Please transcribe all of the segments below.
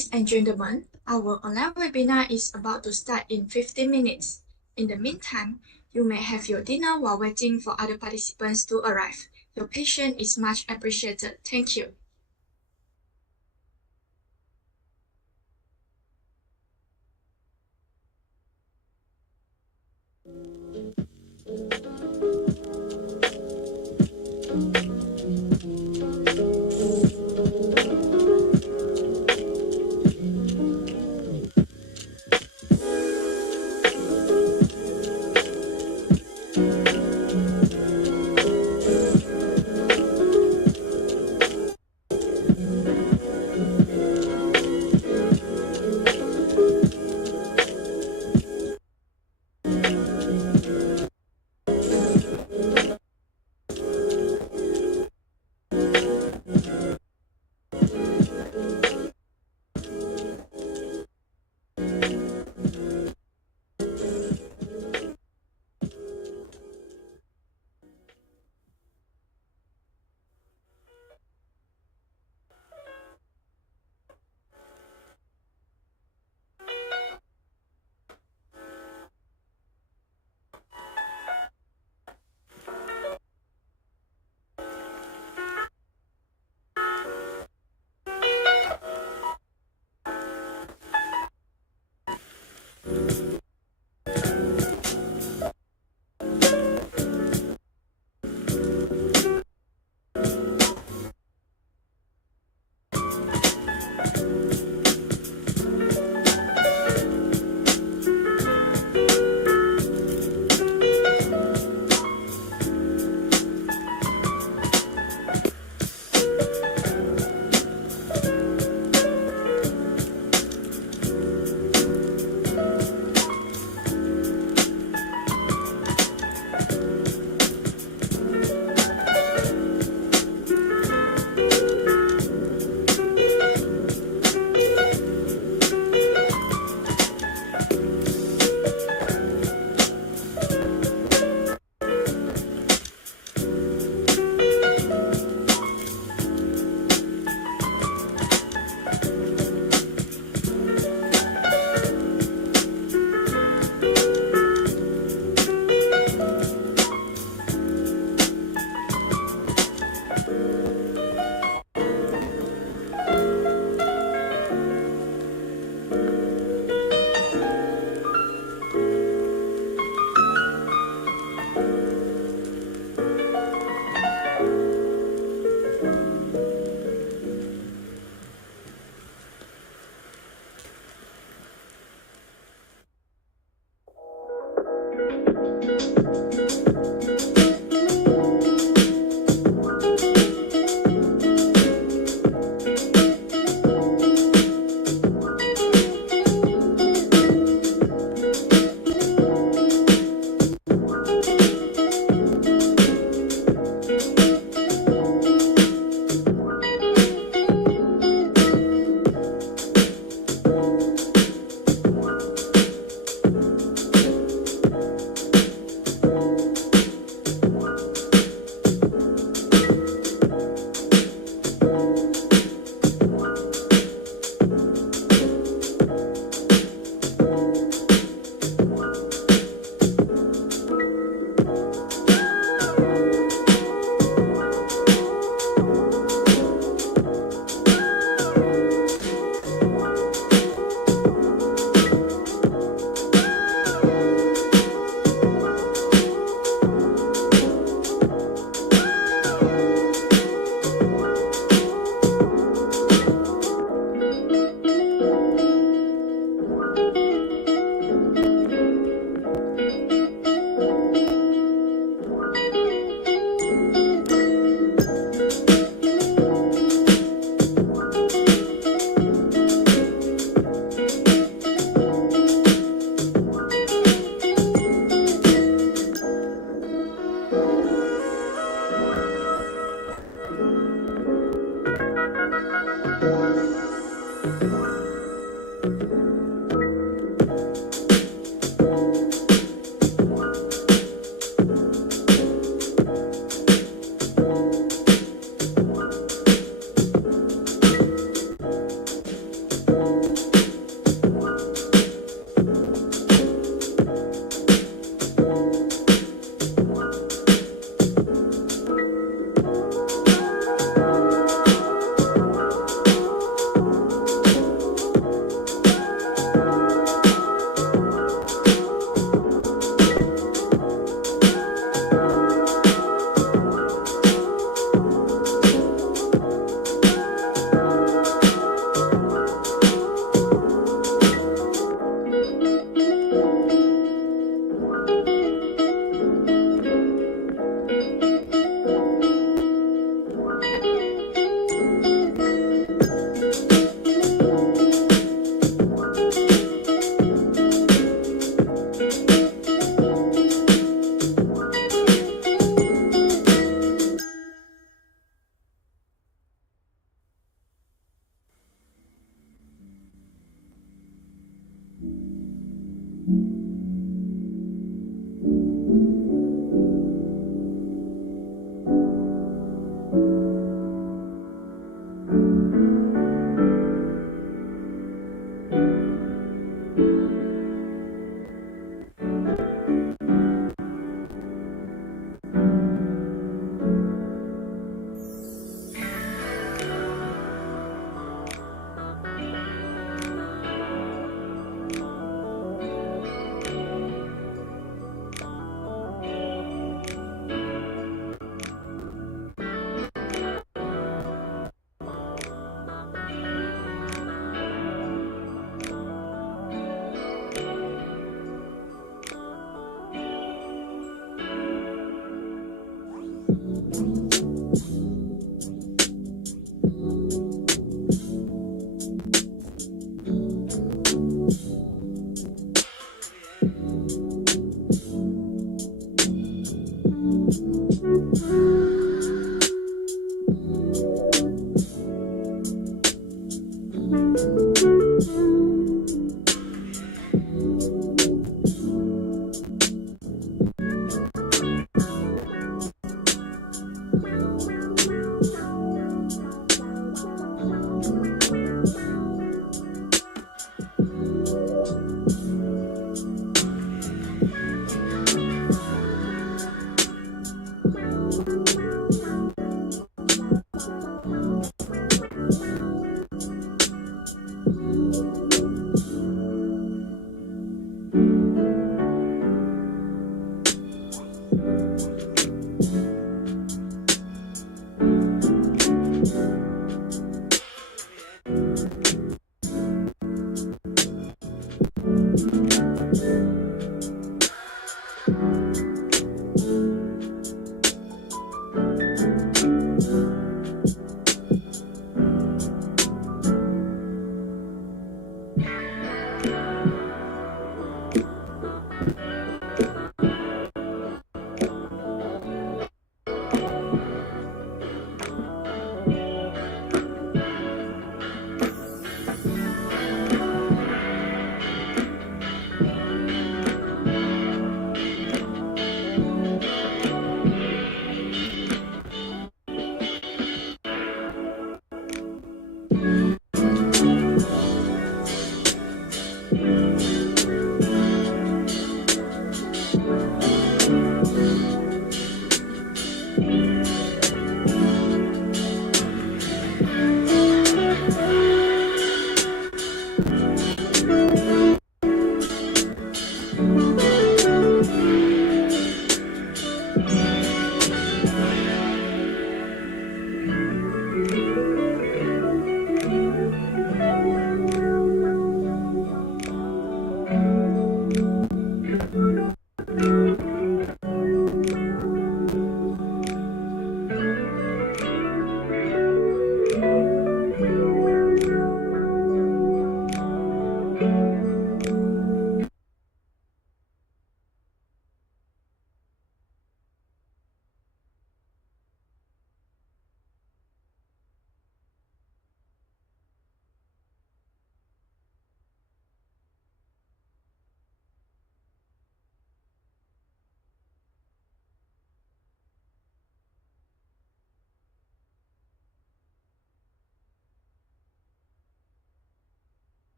Ladies and gentlemen, our online webinar is about to start in 15 minutes. In the meantime, you may have your dinner while waiting for other participants to arrive. Your patience is much appreciated. Thank you.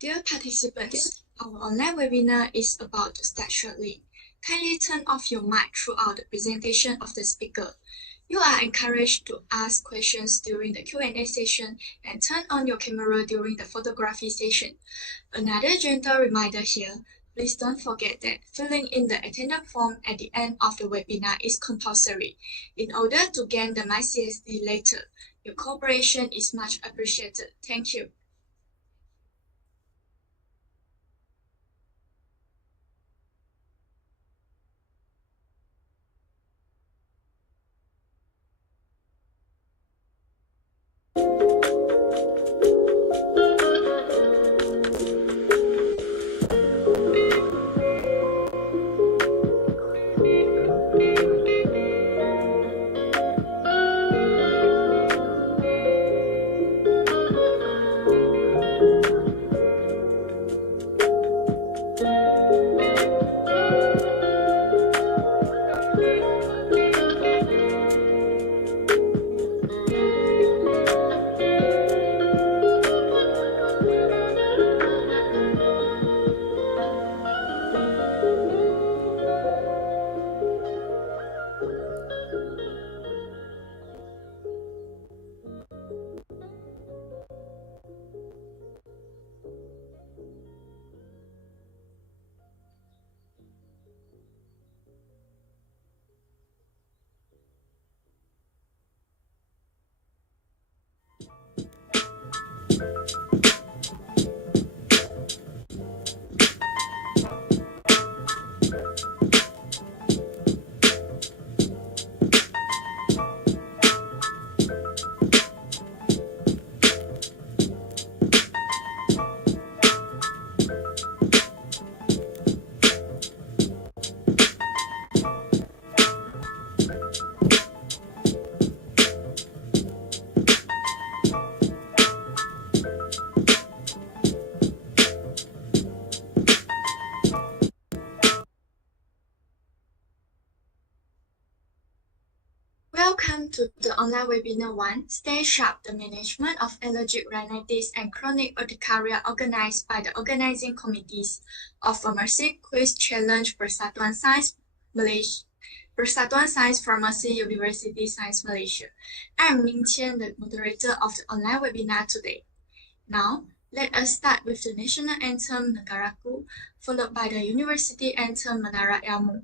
Dear participants, our online webinar is about to start shortly. Kindly turn off your mic throughout the presentation of the speaker. You are encouraged to ask questions during the Q&A session and turn on your camera during the photography session. Another gentle reminder here, please don't forget that filling in the attendance form at the end of the webinar is compulsory in order to gain the MyCSD later. Your cooperation is much appreciated. Thank you. Welcome to the online webinar 1, Stay Sharp, the Management of Allergic Rhinitis and Chronic Urticaria, organized by the organizing committees of Pharmacy Quiz Challenge Persatuan Sains Malaysia, Persatuan Sains Pharmacy University Sains Malaysia. I am Ning, the moderator of the online webinar today. Now, let us start with the national anthem Negaraku, followed by the university anthem Menara Ilmu.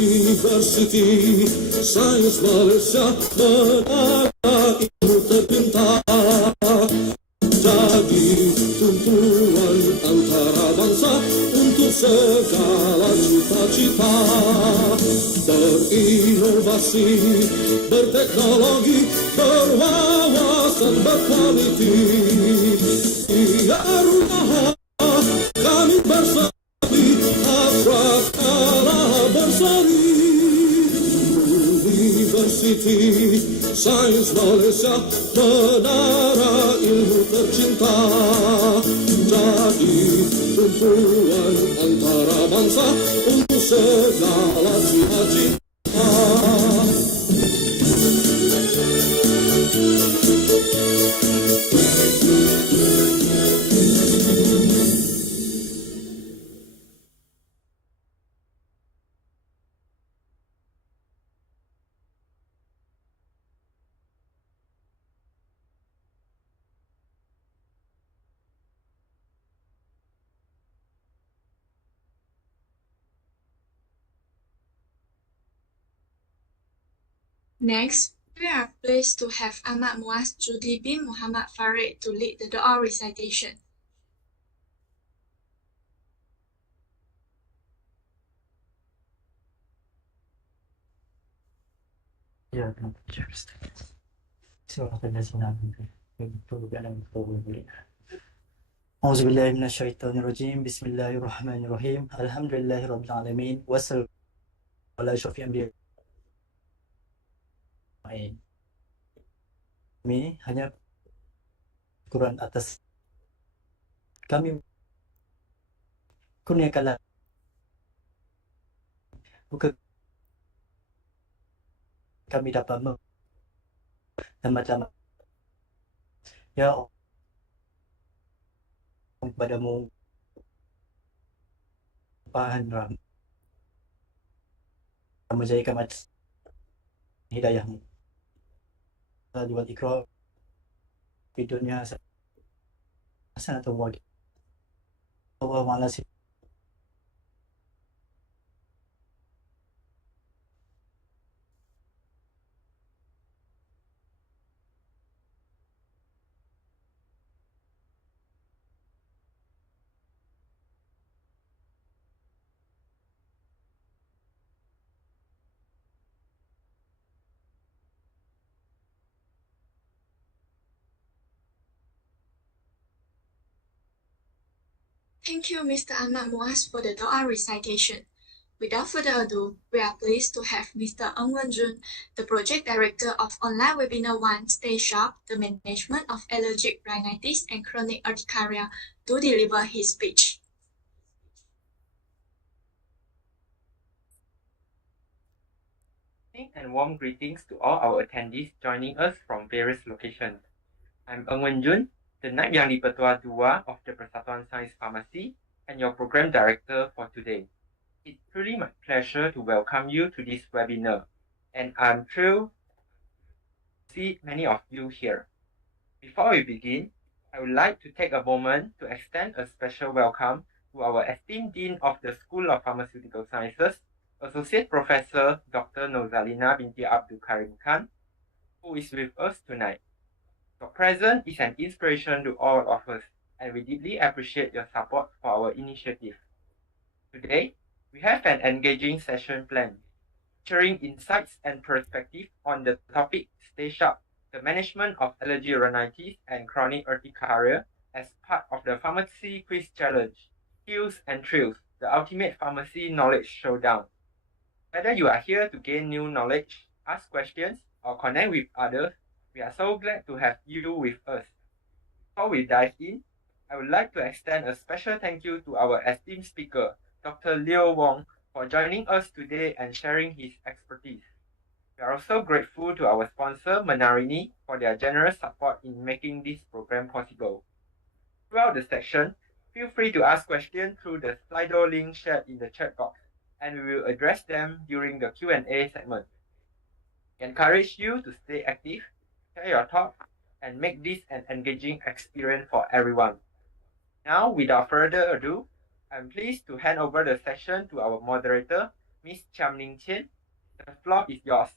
Universiti Sains Malaysia menara ilmu terbintang, jadi tumpuan antara bangsa untuk segala cita-cita, berinovasi, berteknologi, berwawasan, berkualiti. Biar rumah kami berseri, hasrat kalah berseri. Universiti Sains Malaysia, menara ilmu tercinta, jadi tumpuan antara bangsa untuk segala cita-cita. Next, we are pleased to have Ahmad Muaz Judi bin Muhammad Farid to lead the Doa recitation. Ya, silakan sinabi ko. Tulugan ang muli. أعوذ بالله من الشيطان الرجيم بسم الله الرحمن الرحيم الحمد لله رب العالمين والصلاة على أشرف الأنبياء. Kami hanya Quran atas kami kurniakanlah bukan kami dapat lambat-lambat ya Allah kepadamu pahan ram menjadikan hidayahmu wal ikram di dunia hasanatan wa Allah wa'ala. Thank you, Mr. Ahmad Muaz, for the Doa recitation. Without further ado, we are pleased to have Mr. Ng Wen Jun, the Project Director of Online Webinar 1 Stay Sharp, the Management of Allergic Rhinitis and Chronic Urticaria, to deliver his speech. And warm greetings to all our attendees joining us from various locations. I'm Ng Wen Jun, the Naib Yang di-Pertua 2 of the Persatuan Sains Pharmacy and your Program Director for today. It's truly my pleasure to welcome you to this webinar, and I'm thrilled to see many of you here. Before we begin, I would like to take a moment to extend a special welcome to our esteemed Dean of the School of Pharmaceutical Sciences, Associate Professor Dr. Nozalina binti Abdul Karim Khan, who is with us tonight. Your presence is an inspiration to all of us, and we deeply appreciate your support for our initiative. Today, we have an engaging session planned, sharing insights and perspectives on the topic Stay Sharp, the management of allergic rhinitis and chronic urticaria as part of the Pharmacy Quiz Challenge, Skills and Thrills, the ultimate pharmacy knowledge showdown. Whether you are here to gain new knowledge, ask questions, or connect with others, we are so glad to have you with us. Before we dive in, I would like to extend a special thank you to our esteemed speaker, Dr. Leo Wong, for joining us today and sharing his expertise. We are also grateful to our sponsor, Menarini, for their generous support in making this program possible. Throughout the section, feel free to ask questions through the Slido link shared in the chat box, and we will address them during the Q&A segment. We encourage you to stay active, share your thoughts, and make this an engaging experience for everyone. Now, without further ado, I'm pleased to hand over the session to our moderator, Ms. Qian. The floor is yours.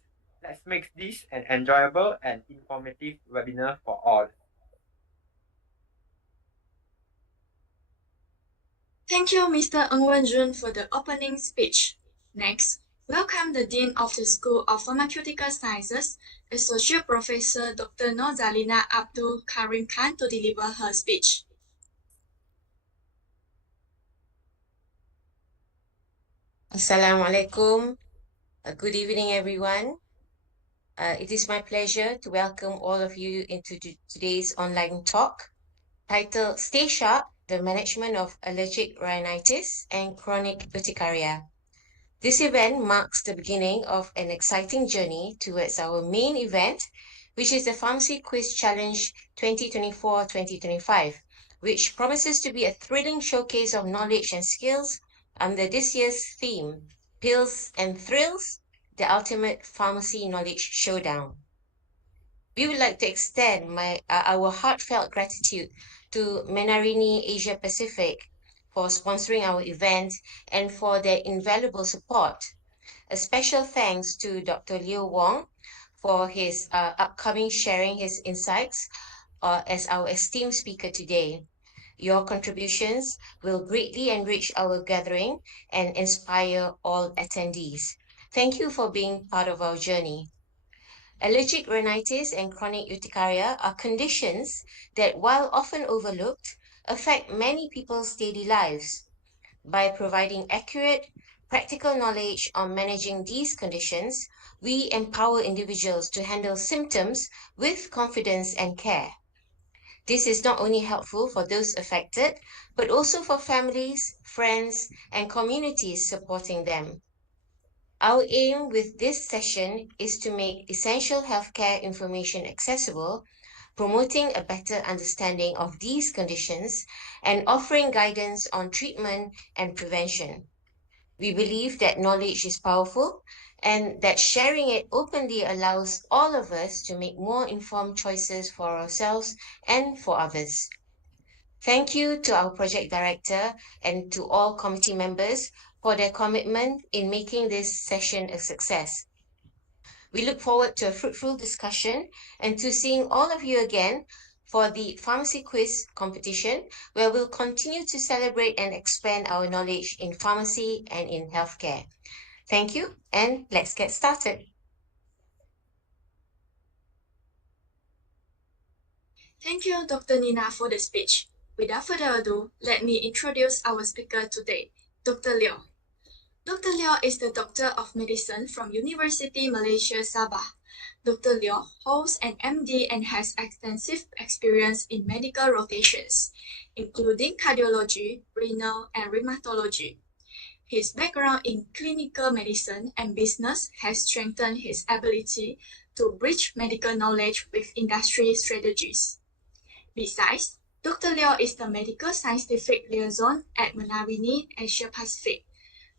Let's make this an enjoyable and informative webinar for all. Thank you, Mr. Ng Wen-jun, for the opening speech. Next, welcome the Dean of the School of Pharmaceutical Sciences, Associate Professor Dr. Nozalina Abdul Karim Khan, to deliver her speech. Assalamualaikum. Good evening, everyone. It is my pleasure to welcome all of you into today's online talk titled Stay Sharp, the Management of Allergic Rhinitis and Chronic Urticaria. This event marks the beginning of an exciting journey towards our main event, which is the Pharmacy Quiz Challenge 2024-2025, which promises to be a thrilling showcase of knowledge and skills under this year's theme, Pills and Thrills, the Ultimate Pharmacy Knowledge Showdown. We would like to extend our heartfelt gratitude to Menarini Asia Pacific for sponsoring our event and for their invaluable support. A special thanks to Dr. Leo Wong for his upcoming sharing his insights as our esteemed speaker today. Your contributions will greatly enrich our gathering and inspire all attendees. Thank you for being part of our journey. Allergic rhinitis and chronic urticaria are conditions that, while often overlooked, affect many people's daily lives. By providing accurate, practical knowledge on managing these conditions, we empower individuals to handle symptoms with confidence and care. This is not only helpful for those affected, but also for families, friends, and communities supporting them. Our aim with this session is to make essential healthcare information accessible, promoting a better understanding of these conditions, and offering guidance on treatment and prevention. We believe that knowledge is powerful and that sharing it openly allows all of us to make more informed choices for ourselves and for others. Thank you to our project director and to all committee members for their commitment in making this session a success. We look forward to a fruitful discussion and to seeing all of you again for the Pharmacy Quiz competition, where we'll continue to celebrate and expand our knowledge in pharmacy and in healthcare. Thank you, and let's get started. Thank you, Dr. Nina, for the speech. Without further ado, let me introduce our speaker today, Dr. Leo. Dr. Leo is the Doctor of Medicine from Universiti Malaysia Sabah. Dr. Leo holds an MD and has extensive experience in medical rotations, including cardiology, renal, and rheumatology. His background in clinical medicine and business has strengthened his ability to bridge medical knowledge with industry strategies. Besides, Dr. Leo is the Medical Scientific Liaison at Menarini Asia Pacific.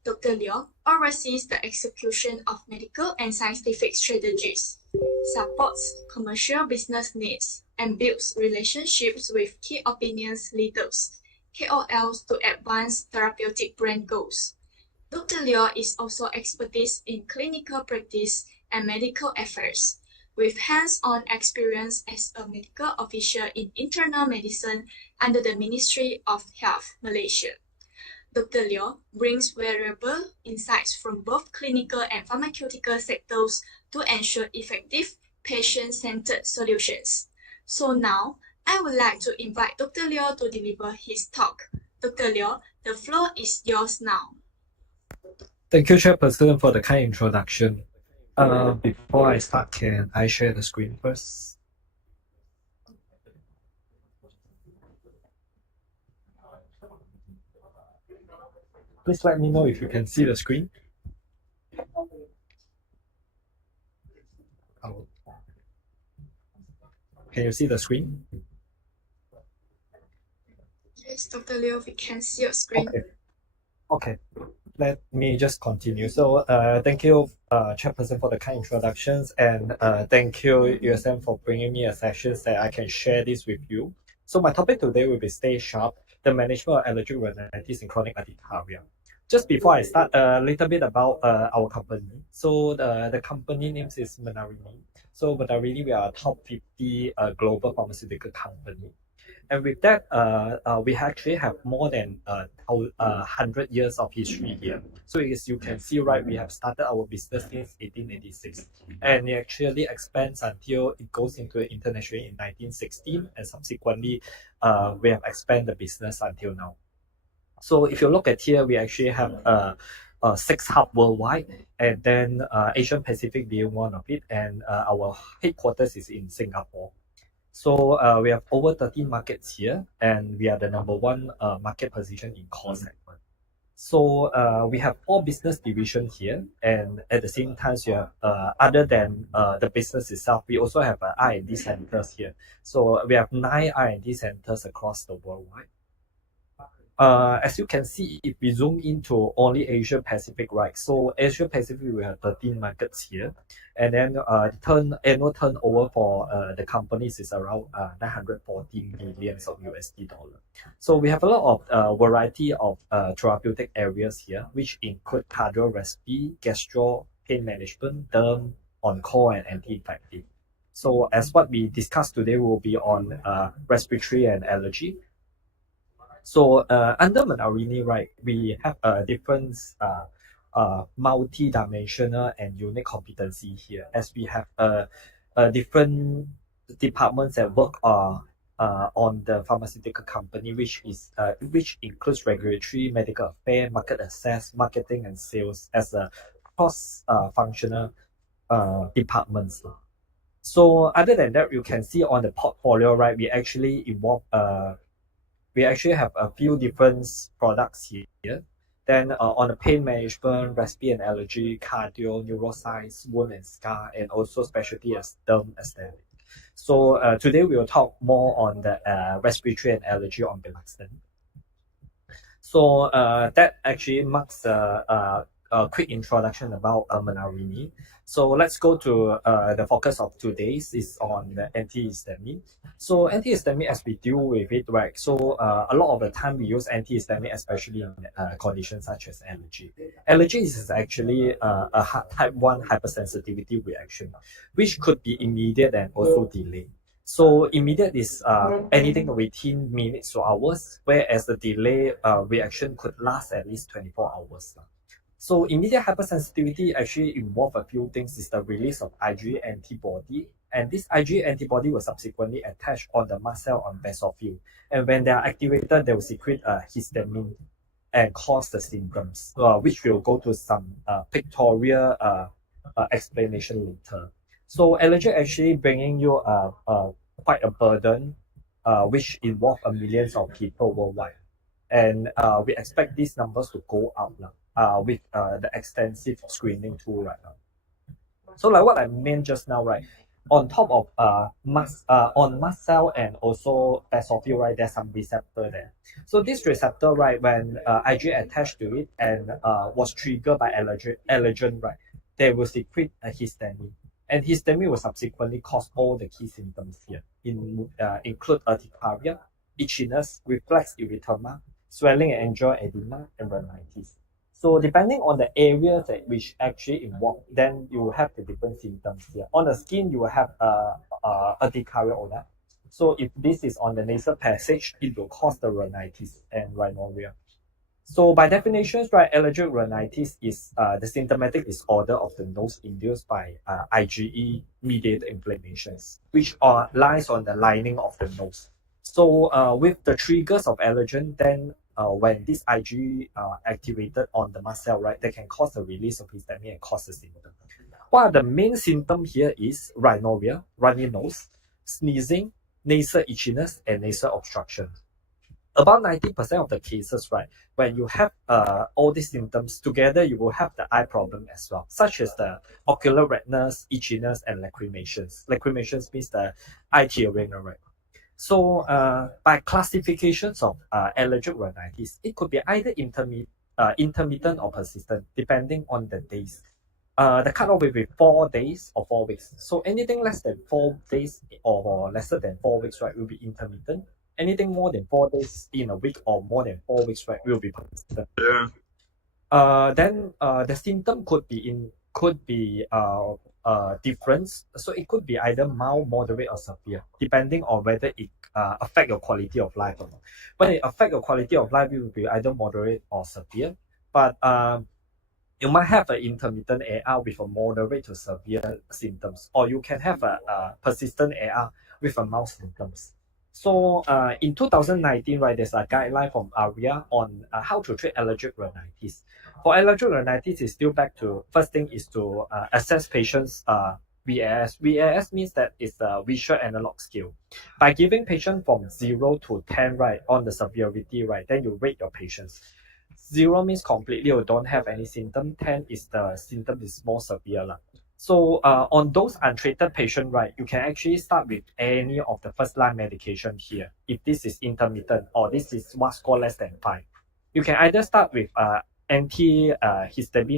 Dr. Leo oversees the execution of medical and scientific strategies, supports commercial business needs, and builds relationships with key opinion leaders, KOLs, to advance therapeutic brand goals. Dr. Leo is also expertise in clinical practice and medical affairs, with hands-on experience as a medical official in internal medicine under the Ministry of Health, Malaysia. Dr. Leo brings valuable insights from both clinical and pharmaceutical sectors to ensure effective, patient-centered solutions. So now, I would like to invite Dr. Leo to deliver his talk. Dr. Leo, the floor is yours now. Thank you, Chairperson, for the kind introduction. Before I start, can I share the screen first? Please let me know if you can see the screen. Oh. Can you see the screen? Yes, Dr. Leo, we can see your screen. Okay. Let me just continue. So thank you, Chairperson, for the kind introductions, and thank you, USM, for bringing me a session that I can share this with you. So my topic today will be Stay Sharp, the management of allergic rhinitis and chronic urticaria. Just before I start, a little bit about our company. So the company name is Menarini. So Menarini, we are a top 50 global pharmaceutical company. And with that, we actually have more than 100 years of history here. So as you can see, right, we have started our business since 1886, and it actually expands until it goes into international in 1916, and subsequently, we have expanded the business until now. So if you look at here, we actually have 6 hubs worldwide, and then Asian Pacific being one of it, and our headquarters is in Singapore. So we have over 13 markets here, and we are the #1 market position in core segment. So we have 4 business divisions here, and at the same time, you have other than the business itself, we also have R&D centers here. So we have 9 R&D centers across the worldwide. As you can see, if we zoom into only Asia Pacific, right? So Asia Pacific, we have 13 markets here, and then annual turnover for the companies is around 914 million of USD dollar. So we have a lot of variety of therapeutic areas here, which include cardiovascular, gastro, pain management, derm, on-call, and anti-infective. So as what we discussed today will be on respiratory and allergy. So under Menarini, right, we have a different multi-dimensional and unique competency here, as we have different departments that work on the pharmaceutical company, which includes regulatory, medical affairs, market access, marketing, and sales as a cross functional departments. So other than that, you can see on the portfolio, right, we actually we actually have a few different products here. Then on the pain management, respiratory and allergy, cardio, neuroscience, wound and scar, and also specialty as derm aesthetic. So today we will talk more on the respiratory and allergy on Bilaxten. So that actually marks a quick introduction about Menarini. So let's go to the focus of today's is on the antihistamine. So antihistamine, as we deal with it, right? So a lot of the time we use antihistamine, especially in conditions such as allergy. Allergy is actually a type 1 hypersensitivity reaction, which could be immediate and also delayed. So immediate is anything within minutes to hours, whereas the delay reaction could last at least 24 hours. So immediate hypersensitivity actually involve a few things. Is the release of IgE antibody, and this IgE antibody will subsequently attach on the mast cell on basophil, and when they are activated, they will secrete histamine and cause the symptoms, which will go to some pictorial explanation later. So allergy actually bringing you quite a burden, which involve millions of people worldwide, and we expect these numbers to go up now. With the extensive screening tool right now. So like what I meant just now, right? On top of on mast cell and also basophil, right, there's some receptor there. So this receptor, right, when IgE attached to it and was triggered by allergen, right, they will secrete a histamine. And histamine will subsequently cause all the key symptoms here, include urticaria, itchiness, reflex erythema, swelling and angioedema, and rhinitis. So depending on the areas that which actually involve, then you will have the different symptoms here. On the skin, you will have urticaria or that. So if this is on the nasal passage, it will cause the rhinitis and rhinorrhea. So by definitions, right, allergic rhinitis is the symptomatic disorder of the nose induced by IgE-mediated inflammations, which lies on the lining of the nose. So with the triggers of allergen, then when this IgE activated on the mast cell, right, they can cause the release of histamine and cause the symptom. What are the main symptoms here is rhinorrhea, runny nose, sneezing, nasal itchiness, and nasal obstruction. About 90% of the cases, right, when you have all these symptoms together, you will have the eye problem as well, such as the ocular redness, itchiness, and lacrimations. Lacrimations means the eye tearing, right? So by classifications of allergic rhinitis, it could be either intermittent or persistent, depending on the days. The cutoff will be 4 days or 4 weeks. So anything less than 4 days or lesser than 4 weeks, right, will be intermittent. Anything more than 4 days in a week or more than 4 weeks, right, will be persistent. Then the symptom could be different. So it could be either mild, moderate, or severe, depending on whether it affect your quality of life or not. When it affect your quality of life, it will be either moderate or severe. But you might have an intermittent AR with a moderate to severe symptoms, or you can have a persistent AR with a mild symptoms. So in 2019, right, there's a guideline from ARIA on how to treat allergic rhinitis. For allergic rhinitis, it's still back to, first thing is to assess patients' VAS. VAS means that it's a visual analog scale. By giving patient from 0 to 10, right, on the severity, right, then you rate your patients. 0 means completely you don't have any symptom. 10 is the symptom is more severe. So on those untreated patients, right, you can actually start with any of the first line medication here. If this is intermittent or this is WAS score less than 5, you can either start with antihistamine,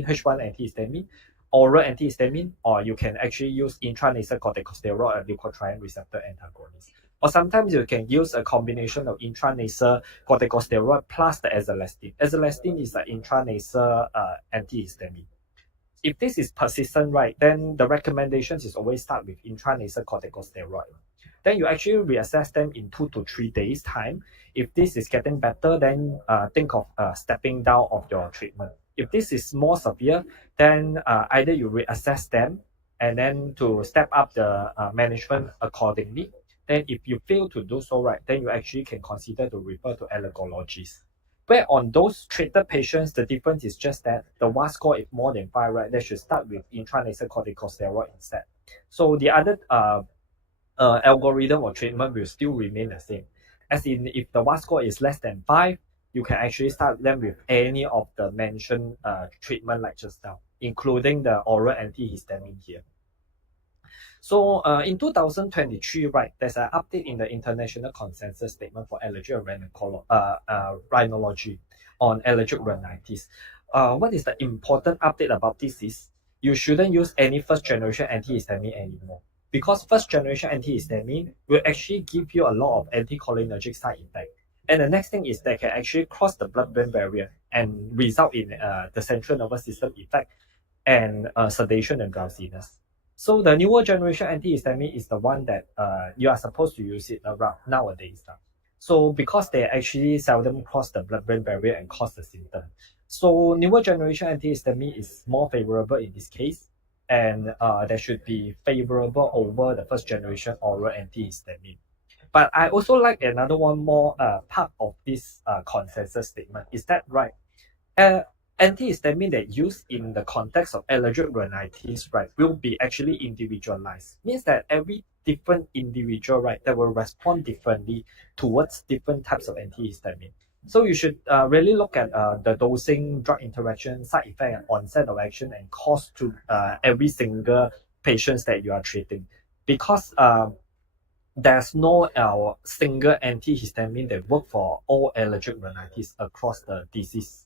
H1 antihistamine, oral antihistamine, or you can actually use intranasal corticosteroid or leukotriene receptor antagonist. Or sometimes you can use a combination of intranasal corticosteroid plus the azolastine. Azolastine is an intranasal antihistamine. If this is persistent, right, then the recommendations is always start with intranasal corticosteroid. Then you actually reassess them in 2 to 3 days time. If this is getting better, then think of stepping down of your treatment. If this is more severe, then either you reassess them and then to step up the management accordingly. Then if you fail to do so, right, then you actually can consider to refer to allergologists. Where on those treated patients, the difference is just that the WAS score is more than 5, right, they should start with intranasal corticosteroid instead. So the other algorithm or treatment will still remain the same. As in, if the WAS score is less than 5, you can actually start them with any of the mentioned treatment like just now, including the oral antihistamine here. So in 2023, right, there's an update in the International Consensus Statement for Allergic Rhinology on allergic rhinitis. What is the important update about this is you shouldn't use any first generation antihistamine anymore, because first generation antihistamine will actually give you a lot of anticholinergic side effects. And the next thing is they can actually cross the blood-brain barrier and result in the central nervous system effect and sedation and drowsiness. So the newer generation antihistamine is the one that you are supposed to use it around nowadays. So because they actually seldom cross the blood-brain barrier and cause the symptom. So newer generation antihistamine is more favorable in this case, and that should be favorable over the first generation oral antihistamine. But I also like another one more part of this consensus statement is that, right, antihistamine that used in the context of allergic rhinitis, right, will be actually individualized. Means that every different individual, right, that will respond differently towards different types of antihistamine. So you should really look at the dosing, drug interaction, side effect, and onset of action and cost to every single patients that you are treating, because there's no single antihistamine that work for all allergic rhinitis across the disease.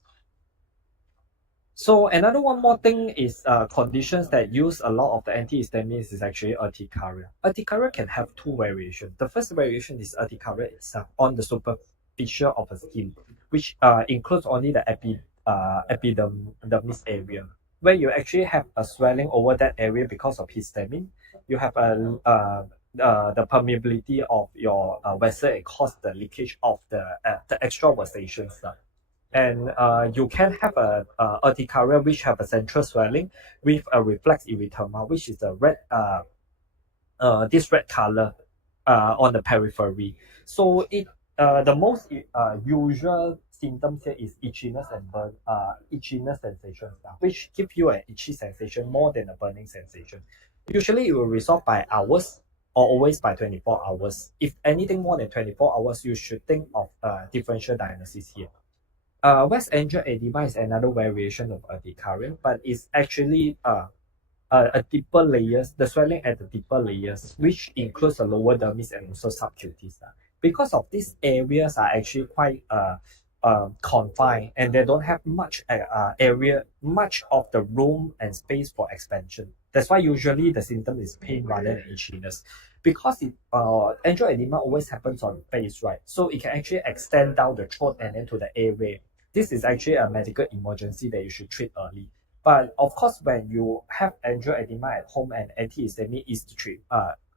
So another one more thing is conditions that use a lot of the antihistamines is actually urticaria. Urticaria can have 2 variations. The first variation is urticaria itself on the superficial of the skin, which includes only the epidermis area, where you actually have a swelling over that area because of histamine. You have the permeability of your vessel and cause the leakage of the extravasations. And you can have a urticaria which have a central swelling with a reflex erythema, which is a red this red color on the periphery. So it the most usual symptoms here is itchiness and itchiness sensation, which give you an itchy sensation more than a burning sensation. Usually it will resolve by hours or always by 24 hours. If anything more than 24 hours, you should think of differential diagnosis here. West angioedema is another variation of urticaria, but it's actually a deeper layers, the swelling at the deeper layers, which includes the lower dermis and also subcutaneous. Because of these areas are actually quite confined and they don't have much area, much of the room and space for expansion. That's why usually the symptom is pain rather than itchiness. Because angioedema always happens on the face, right? So it can actually extend down the throat and then to the airway. This is actually a medical emergency that you should treat early. But of course, when you have angioedema at home and antihistamine is to treat,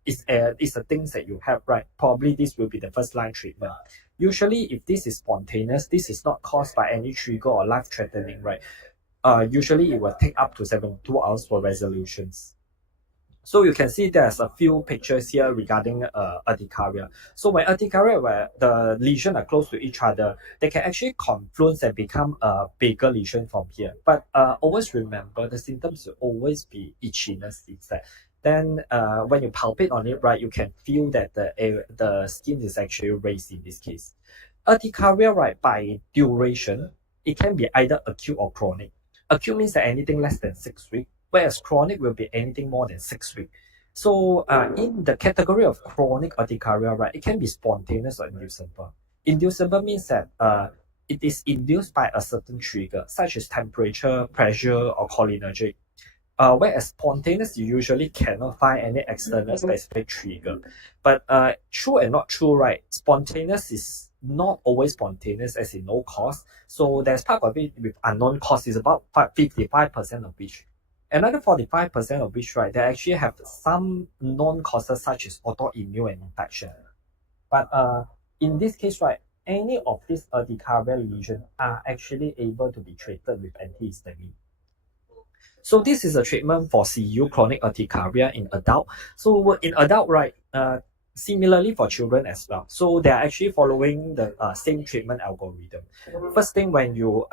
is the things that you have, right, probably this will be the first line treatment. Usually, if this is spontaneous, this is not caused by any trigger or life threatening, right? Usually it will take up to 72 hours for resolutions. So you can see there's a few pictures here regarding urticaria. So when urticaria, where the lesion are close to each other, they can actually confluence and become a bigger lesion from here. But always remember, the symptoms will always be itchiness inside. Then when you palpate on it, right, you can feel that the skin is actually raised in this case. Urticaria, right, by duration, it can be either acute or chronic. Acute means that anything less than 6 weeks, whereas chronic will be anything more than 6 weeks. So in the category of chronic urticaria, right, it can be spontaneous or inducible. Inducible means that it is induced by a certain trigger, such as temperature, pressure, or cholinergic. Whereas spontaneous, you usually cannot find any external specific trigger. But true and not true, right? Spontaneous is not always spontaneous, as in no cause. So there's part of it with unknown cause is about 55% of which. Another 45% of which, right, they actually have some known causes such as autoimmune and infection. But in this case, right, any of these urticaria lesions are actually able to be treated with antihistamine. So this is a treatment for CU, chronic urticaria, in adult. So in adult, right, similarly for children as well. So they are actually following the same treatment algorithm. First thing, when you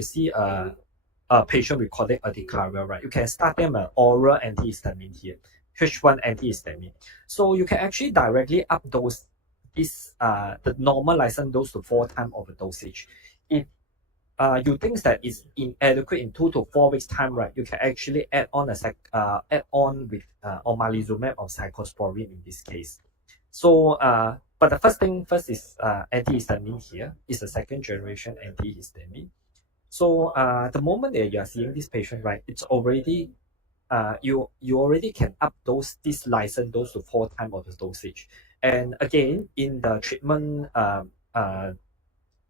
see a patient with chronic urticaria, right, you can start them an oral antihistamine here, H1 antihistamine. So you can actually directly up dose the normal licensed dose to 4 times of the dosage. If you think that is inadequate in 2 to 4 weeks time, right, you can actually add on with omalizumab or cyclosporine in this case. So but the first thing first is antihistamine here is a second generation antihistamine. So the moment that you are seeing this patient, right, it's already you already can up dose this licensed dose to 4 times of the dosage. And again, in the treatment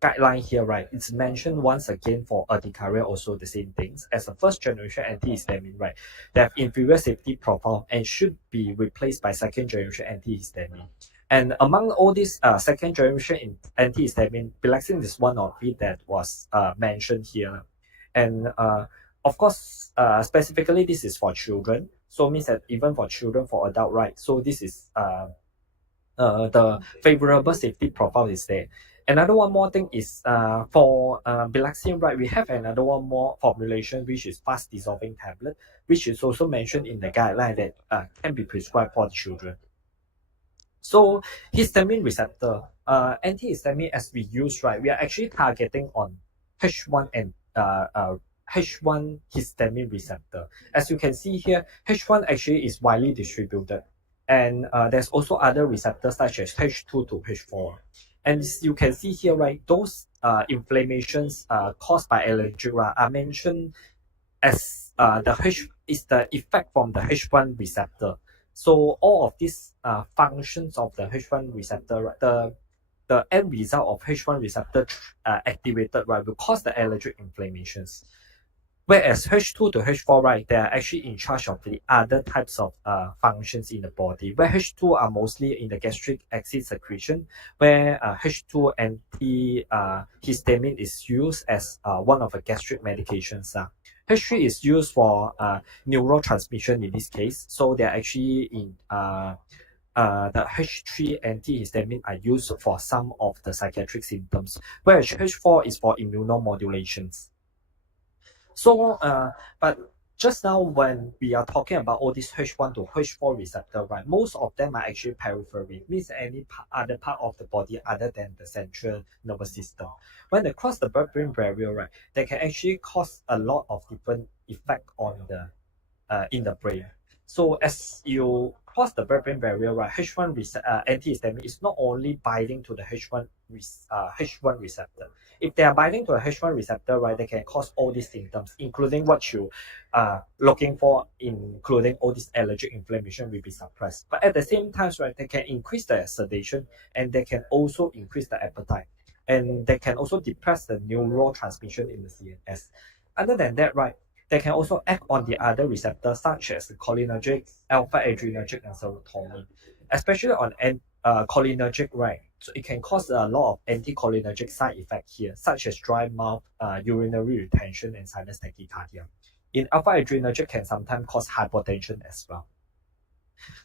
guideline here, right, it's mentioned once again for urticaria also the same things. As a first generation antihistamine, right, they have inferior safety profile and should be replaced by second generation antihistamine. And among all these second generation antihistamine, Biloxin is one of it that was mentioned here. And of course, specifically this is for children. So means that even for children, for adult, right? So this is the favorable safety profile is there. Another one more thing is for Biloxin, right, we have another one more formulation which is fast dissolving tablet, which is also mentioned in the guideline that can be prescribed for the children. So histamine receptor, antihistamine as we use, right, we are actually targeting on H1 and H1 histamine receptor. As you can see here, H1 actually is widely distributed. And there's also other receptors such as H2 to H4. And you can see here, right, those inflammations caused by allergic are mentioned as the effect from the H1 receptor. So all of these functions of the H1 receptor, right, the end result of H1 receptor activated, right, will cause the allergic inflammations. Whereas H2 to H4, right, they are actually in charge of the other types of functions in the body, where H2 are mostly in the gastric acid secretion, where H2 antihistamine is used as one of the gastric medications. H3 is used for neurotransmission in this case, so they are actually in the H3 antihistamine are used for some of the psychiatric symptoms, whereas H4 is for immunomodulations. So, but just now when we are talking about all these H1 to H4 receptor, right, most of them are actually periphery, means any other part of the body other than the central nervous system. When they cross the blood-brain barrier, right, they can actually cause a lot of different effect on the in the brain. So as you cross the blood-brain barrier, right, H1 antihistamine is not only binding to the H1 receptor. If they are binding to a H1 receptor, right, they can cause all these symptoms, including what you are looking for, including all this allergic inflammation will be suppressed. But at the same time, right, they can increase the sedation and they can also increase the appetite. And they can also depress the neurotransmission in the CNS. Other than that, right, they can also act on the other receptors such as cholinergic, alpha-adrenergic, and serotonin, especially on cholinergic, right? So it can cause a lot of anticholinergic side effects here, such as dry mouth, urinary retention, and sinus tachycardia. In alpha-adrenergic can sometimes cause hypotension as well.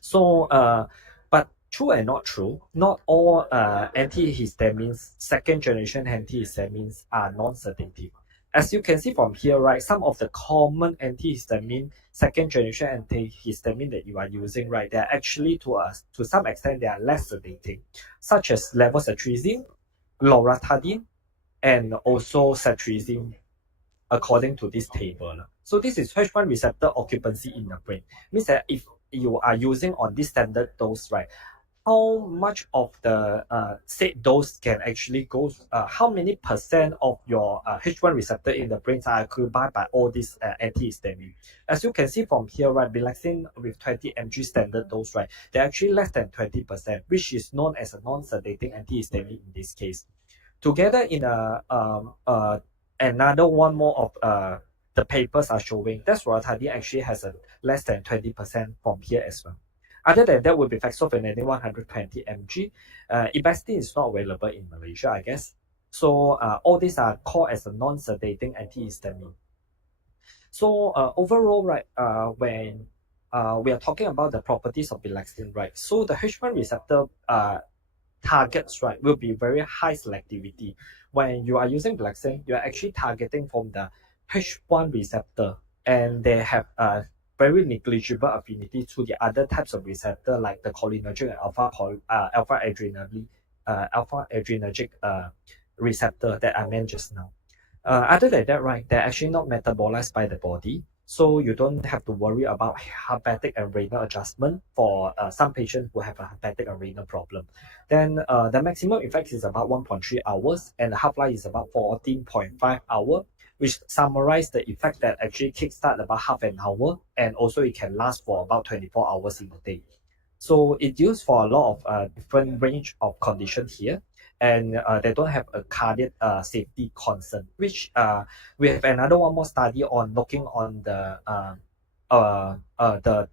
So, but true and not true, not all antihistamines, second generation antihistamines are non-sedative. As you can see from here, right, some of the common antihistamine, second generation antihistamine that you are using, right, they're actually to some extent they are less sedating, such as levocetirizine, loratadine, and also cetirizine, according to this table. So this is H1 receptor occupancy in the brain. Means that if you are using on this standard dose, right, how much of the said dose can actually go, how many percent of your H1 receptor in the brain are occupied by all these antihistamine. As you can see from here, right, Bilaxine with 20 mg standard dose, right, they're actually less than 20%, which is known as a non-sedating antihistamine in this case. Together in another one more of the papers are showing that loratadine actually has a less than 20% from here as well. Other than that would be fexofenadine 120 mg. Ibestine is not available in Malaysia, I guess. So all these are called as a non-sedating antihistamine. So overall, right, when we are talking about the properties of Bilaxine, right, so the H1 receptor targets, right, will be very high selectivity. When you are using Bilaxine, you are actually targeting from the H1 receptor, and they have a very negligible affinity to the other types of receptor like the cholinergic and alpha adrenergic receptor that I mentioned just now. Other than that, right, they're actually not metabolized by the body, so you don't have to worry about hepatic and renal adjustment for some patients who have a hepatic and renal problem. Then the maximum effect is about 1.3 hours, and the half-life is about 14.5 hours, which summarize the effect that actually kickstart about half an hour, and also it can last for about 24 hours in a day. So it's used for a lot of different range of conditions here, and they don't have a cardiac safety concern, which we have another one more study on looking on the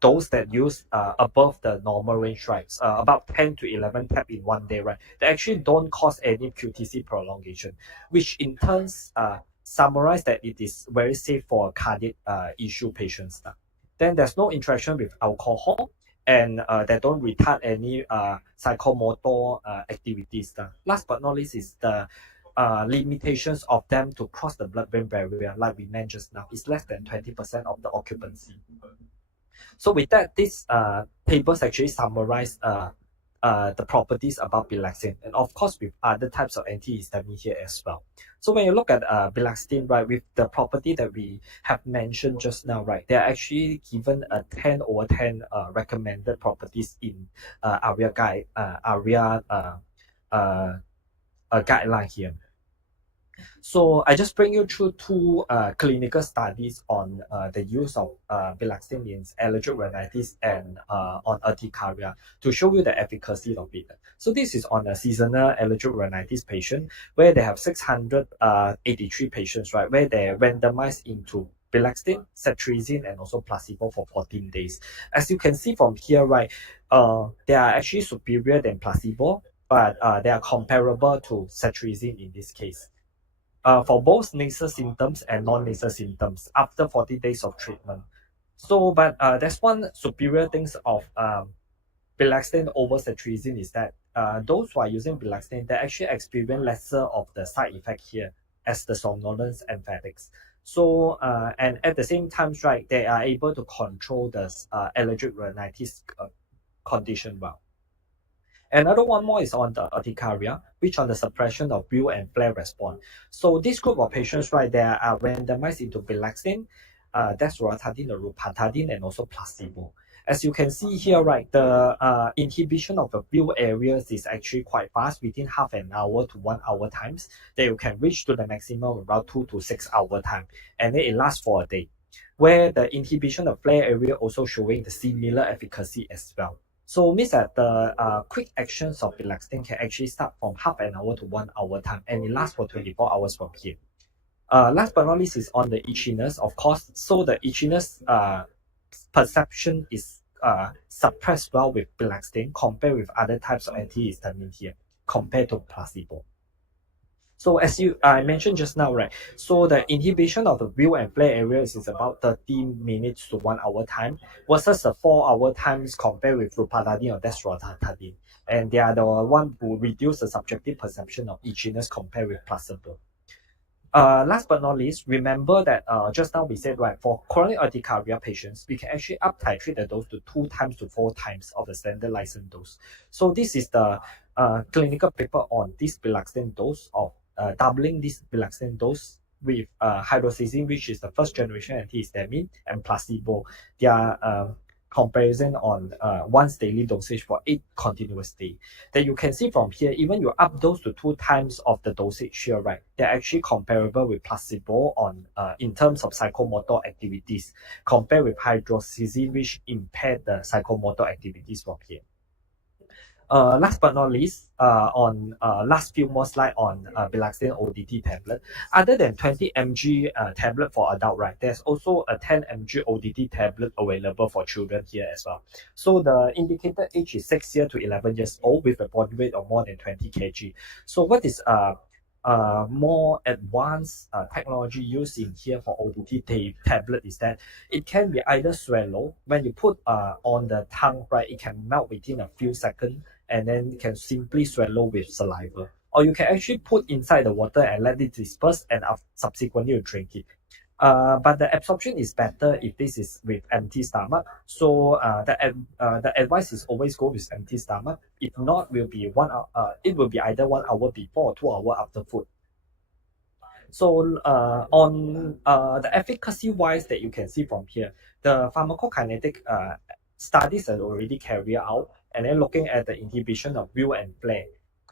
dose that use above the normal range, right? About 10 to 11 tab in one day, right? They actually don't cause any QTC prolongation, which in turns summarize that it is very safe for cardiac issue patients. Then there's no interaction with alcohol, and they don't retard any psychomotor activities. Last but not least is the limitations of them to cross the blood-brain barrier, like we mentioned just now, is less than 20% of the occupancy. So with that, this papers actually summarize the properties about Bilaxine, and of course with other types of antihistamine here as well. So when you look at Bilaxine, right, with the property that we have mentioned just now, right, they're actually given a 10 over 10 recommended properties in ARIA guideline here. So I just bring you through two clinical studies on the use of Bilaxine in allergic rhinitis and on urticaria to show you the efficacy of it. So this is on a seasonal allergic rhinitis patient where they have 683 patients, right, where they randomized into Bilaxine, cetirizine, and also placebo for 14 days. As you can see from here, right, they are actually superior than placebo, but they are comparable to cetirizine in this case. For both nasal symptoms and non-nasal symptoms after 40 days of treatment. So, but there's one superior things of Bilaxine over cetirizine is that those who are using Bilaxine, they actually experience lesser of the side effect here as the somnolence and fatigues. So, and at the same time, right, they are able to control the allergic rhinitis condition well. Another one more is on the urticaria, which on the suppression of wheal and flare response. So this group of patients, right, they are randomized into Bilaxine, loratadine, rheumatology, and also placebo. As you can see here, right, the inhibition of the wheal areas is actually quite fast, within half an hour to 1 hour times. That you can reach to the maximum about 2 to 6 hour time, and then it lasts for a day. Where the inhibition of flare area also showing the similar efficacy as well. So means that the quick actions of Bilaxine can actually start from half an hour to 1 hour time, and it lasts for 24 hours from here. Last but not least is on the itchiness, of course. So the itchiness perception is suppressed well with Bilastine compared with other types of antihistamine here, compared to placebo. So as I mentioned just now, right? So the inhibition of the wheel and flare areas is about 30 minutes to 1 hour time versus the 4 hour times compared with rupatadine or desrotadine. And they are the one who reduce the subjective perception of itchiness compared with placebo. Last but not least, remember that just now we said, right, for chronic urticaria patients, we can actually up titrate the dose to 2 times to 4 times of the standard licensed dose. So this is the clinical paper on this Bilastine dose of doubling this Bilastine dose with hydroxyzine, which is the first generation antihistamine, and placebo. Their comparison on once daily dosage for 8 continuous days. That you can see from here, even you up dose to 2 times of the dosage here, right? They're actually comparable with placebo on in terms of psychomotor activities, compared with hydroxyzine, which impaired the psychomotor activities from here. Last but not least, on last few more slide on Bilastine ODT tablet. Other than 20 mg tablet for adult, right? There's also a 10 mg ODT tablet available for children here as well. So the indicated age is 6 years to 11 years old with a body weight of more than 20 kg. So what is more advanced technology used in here for ODT tablet is that it can be either swallow. When you put on the tongue, right, it can melt within a few seconds and then can simply swallow with saliva. Or you can actually put inside the water and let it disperse and subsequently you drink it. But the absorption is better if this is with empty stomach. So the advice is always go with empty stomach. If not, will be 1 hour. It will be either 1 hour before or 2 hours after food. So on the efficacy wise that you can see from here, the pharmacokinetic studies are already carried out, and then looking at the inhibition of wheel and flare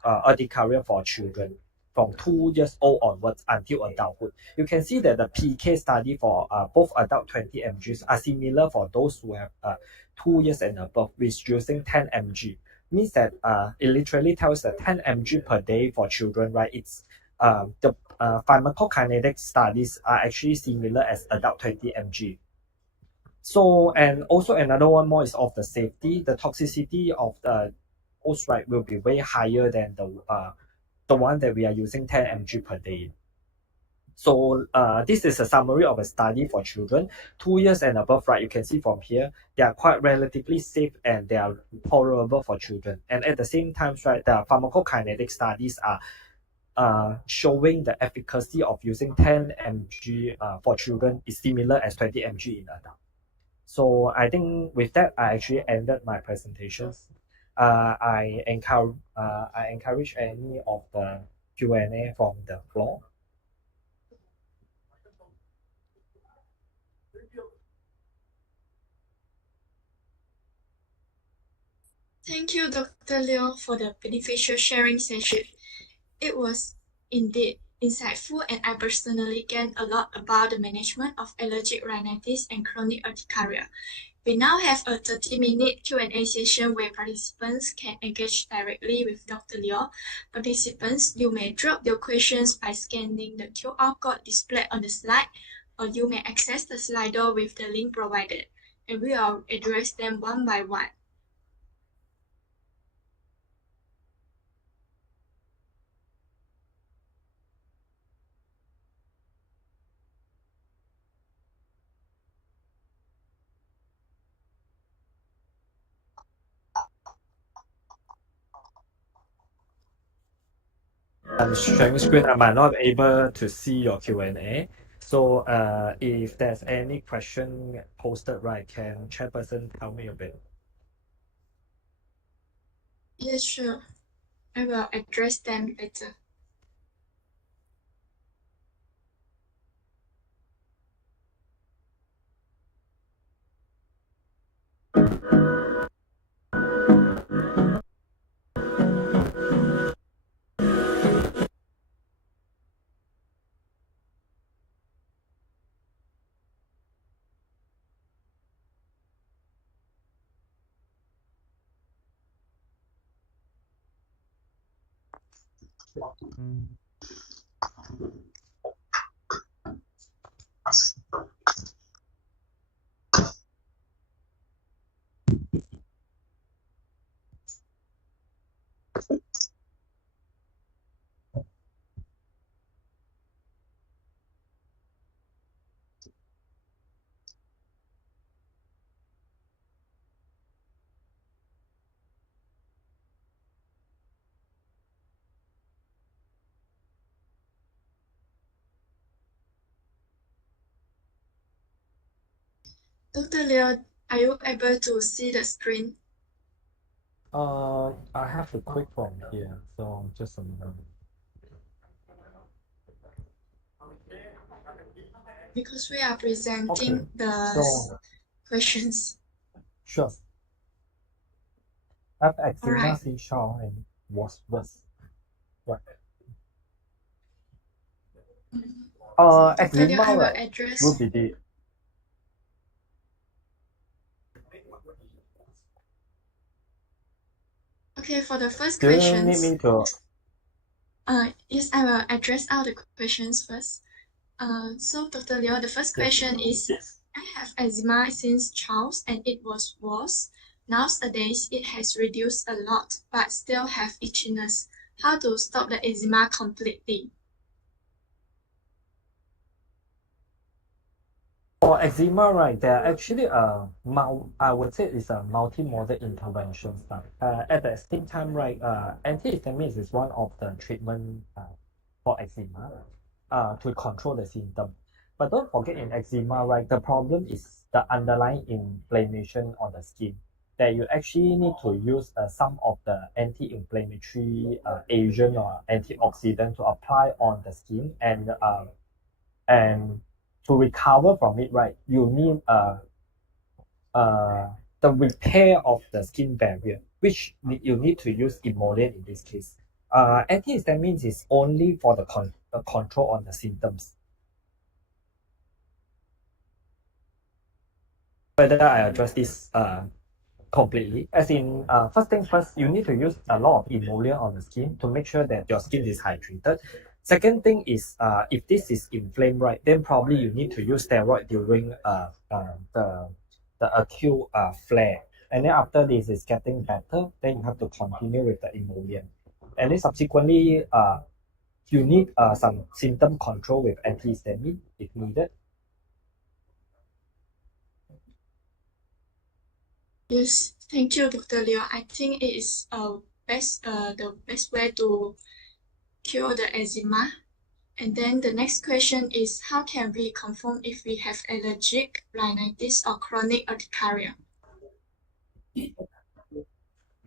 urticaria for children from 2 years old onwards until adulthood. You can see that the PK study for both adult 20 mg are similar for those who have 2 years and above, with using 10 mg. Means that it literally tells that 10 mg per day for children, right? It's the pharmacokinetic studies are actually similar as adult 20 mg. So, and also another one more is of the safety. The toxicity of the host, right, will be way higher than the one that we are using 10 mg per day. So this is a summary of a study for children 2 years and above, right? You can see from here, they are quite relatively safe and they are tolerable for children. And at the same time, right, the pharmacokinetic studies are showing the efficacy of using 10 mg for children is similar as 20 mg in adult. So I think with that, I actually ended my presentations. I encourage any of the Q&A from the floor. Thank you, Dr. Leo, for the beneficial sharing session. It was indeed insightful, and I personally gained a lot about the management of allergic rhinitis and chronic urticaria. We now have a 30-minute Q&A session where participants can engage directly with Dr. Leo. Participants, you may drop your questions by scanning the QR code displayed on the slide, or you may access the Slido with the link provided, and we will address them one by one. I'm sharing screen. I might not able to see your Q&A. So if there's any question posted, right, can chairperson tell me a bit? Yes, sure. I will address them later. Dr. Leo, are you able to see the screen? I have to click from here, so just a moment. Because we are presenting Okay, the so questions. sure. Have eczema, Alright. seashell, and was worse. Right. Dr. Leo, Eczema, I will right, address. will be the Okay, for the first Do you need questions. me to? Yes, I will address all the questions first. So Dr. Leo, the first Yes. question is, I have eczema since childhood and it was worse. Nowadays, it has reduced a lot, but still have itchiness. How to stop the eczema completely? For eczema, right, there are actually I would say it's a multi-modal intervention stuff. At the same time, right, antihistamines is one of the treatment for eczema to control the symptom. But don't forget in eczema, right, the problem is the underlying inflammation on the skin. That you actually need to use some of the anti-inflammatory agent or antioxidant to apply on the skin and to recover from it, right, you need the repair of the skin barrier, which you need to use emollient in this case. Antihistamines is only for the control on the symptoms. Whether I address this completely, as in first thing first, you need to use a lot of emollient on the skin to make sure that your skin is hydrated. Second thing is if this is inflamed, right, then probably you need to use steroid during the acute flare. And then after this is getting better, then you have to continue with the emollient. And then subsequently, you need some symptom control with antihistamine if needed. Yes, thank you, Dr. Leo. I think it is the best way to cure the eczema. And then the next question is, how can we confirm if we have allergic rhinitis or chronic urticaria?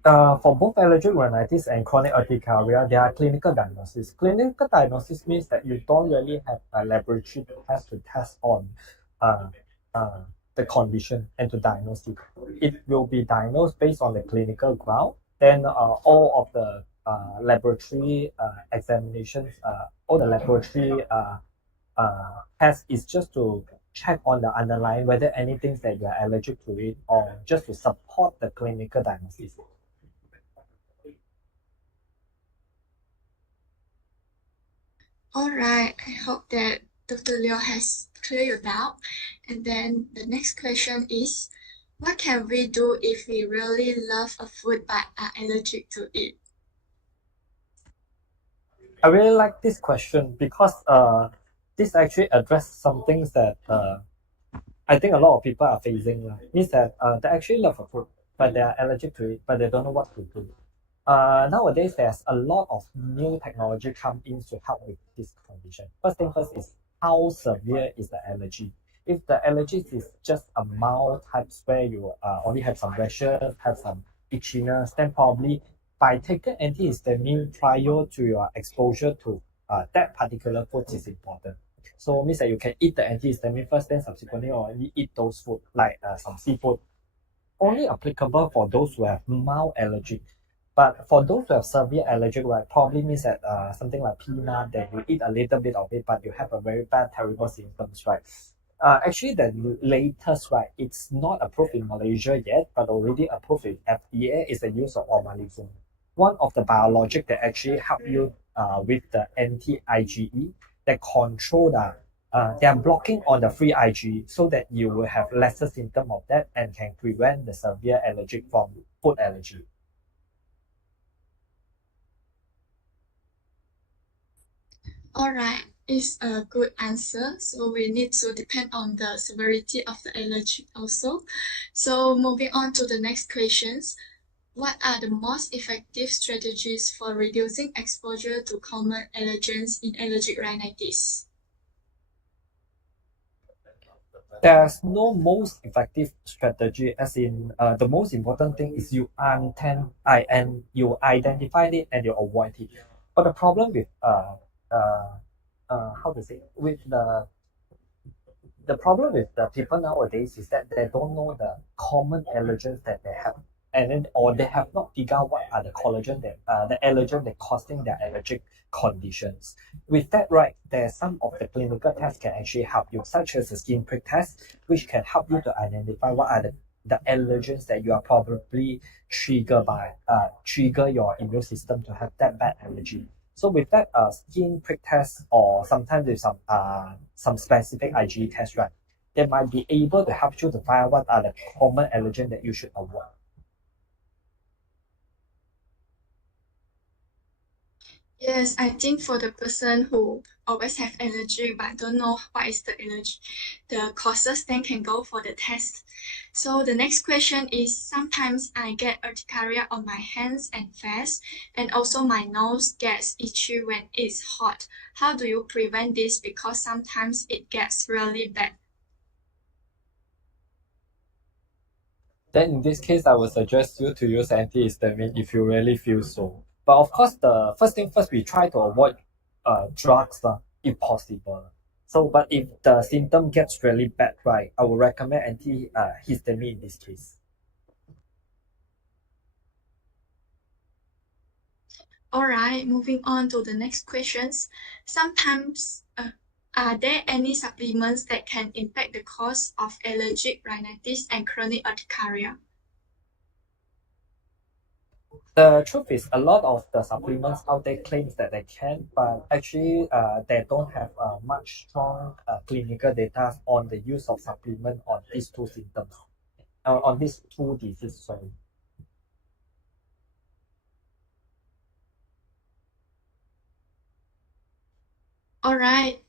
For both allergic rhinitis and chronic urticaria, there are clinical diagnosis. Clinical diagnosis means that you don't really have a laboratory test to test on uh, uh, the condition and to diagnose it. It will be diagnosed based on the clinical ground. Then all of the laboratory examinations, all the laboratory tests is just to check on the underlying whether anything that you are allergic to it or just to support the clinical diagnosis. Alright, I hope that Dr. Leo has cleared your doubt. And then the next question is, what can we do if we really love a food but are allergic to it? I really like this question because this actually addresses some things that I think a lot of people are facing. Means that they actually love a food, but they are allergic to it, but they don't know what to do. Nowadays, there's a lot of new technology come in to help with this condition. First thing first is how severe is the allergy? If the allergy is just a mild types where you only have some rashes, have some itchiness, then probably by taking antihistamine prior to your exposure to that particular food is important. So means that you can eat the antihistamine first, then subsequently only eat those food like some seafood. Only applicable for those who have mild allergy. But for those who have severe allergic, right, probably means that something like peanut, that you eat a little bit of it, but you have a very bad, terrible symptoms, right? Actually, the latest, right, it's not approved in Malaysia yet, but already approved in FDA is the use of omalizumab. One of the biologic that actually help you with the anti-IgE that control they are blocking on the free IgE so that you will have lesser symptom of that and can prevent the severe allergic from food allergy. Alright, it's a good answer. So we need to depend on the severity of the allergy also. So moving on to the next questions. What are the most effective strategies for reducing exposure to common allergens in allergic rhinitis? There's no most effective strategy, as in the most important thing is you identify it and you avoid it. But the problem with how to say, with the problem with the people nowadays is that they don't know the common allergens that they have, and then or they have not figured out what are the allergen that causing their allergic conditions. With that, right, there's some of the clinical tests can actually help you, such as the skin prick test, which can help you to identify what are the allergens that you are probably trigger your immune system to have that bad allergy. So with that skin prick test, or sometimes with some specific IgE test, right, they might be able to help you to find out what are the common allergen that you should avoid. Yes, I think for the person who always have allergy but don't know what is the allergy, the causes, then can go for the test. So the next question is, sometimes I get urticaria on my hands and face, and also my nose gets itchy when it's hot. How do you prevent this? Because sometimes it gets really bad. Then in this case, I would suggest you to use antihistamine if you really feel so. But of course, the first thing first, we try to avoid drugs if possible. So, but if the symptom gets really bad, right, I would recommend antihistamine in this case. All right, moving on to the next questions. Sometimes, are there any supplements that can impact the cause of allergic rhinitis and chronic urticaria? The truth is, a lot of the supplements out there claims that they can, but actually, they don't have much strong clinical data on the use of supplement on these two symptoms, on these two diseases. Sorry. All right,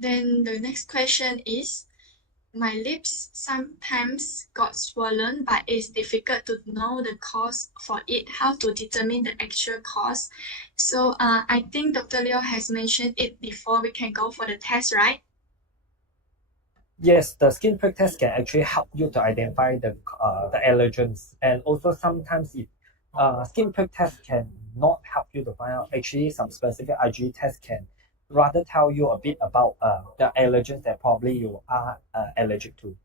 then the next question is, my lips sometimes got swollen, but it's difficult to know the cause for it, how to determine the actual cause. So I think Dr. Leo has mentioned it before. We can go for the test, right? Yes, the skin prick test can actually help you to identify the allergens, and also sometimes if skin prick test can not help you to find out, actually some specific IgE test can rather tell you a bit about the allergens that probably you are allergic to.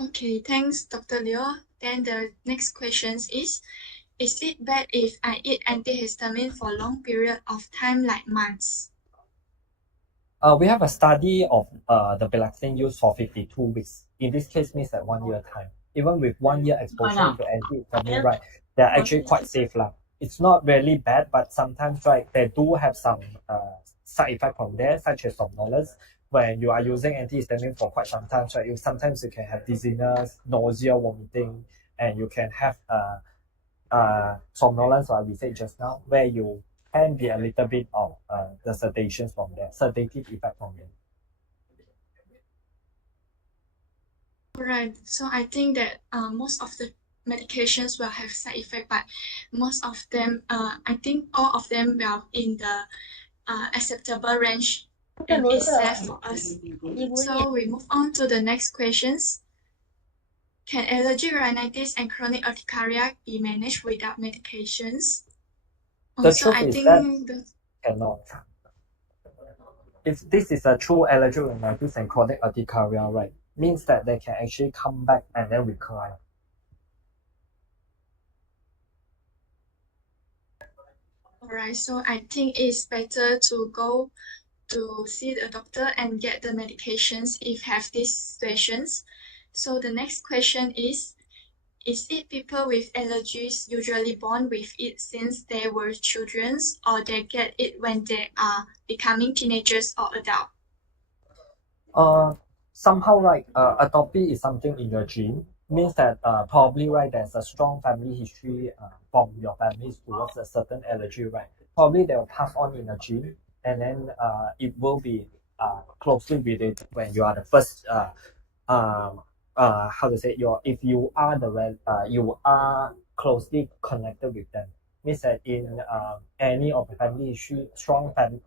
Okay, thanks, Dr. Leo. Then the next question is it bad if I eat antihistamine for a long period of time, like months? We have a study of the Belactin used for 52 weeks. In this case, means that 1 year time. Even with 1 year exposure to antihistamine, right, they're actually quite safe lah. It's not really bad, but sometimes, right, they do have some side effect from there, such as somnolence. When you are using antihistamine for quite some time, right, sometimes you can have dizziness, nausea, vomiting, and you can have somnolence, like we said just now, where you can be a little bit of the sedations from there, sedative effect from there. Right. So I think that most of the medications will have side effect, but most of them, I think all of them will in the acceptable range and is safe for us. So we move on to the next questions. Can allergic rhinitis and chronic urticaria be managed without medications? The Also, truth I is that think cannot. If this is a true allergic rhinitis and chronic urticaria, right, means that they can actually come back and then recur. alright, so I think it's better to go to see the doctor and get the medications if have these situations. So the next question is it people with allergies usually born with it since they were children, or they get it when they are becoming teenagers or adult? Somehow, right, atopy is something in your gene, means that probably, right, there's a strong family history from your families towards a certain allergy, right? Probably they will pass on in a gene, and then it will be closely related when you are the first how to say, if you are you are closely connected with them. means that in any of the family issue,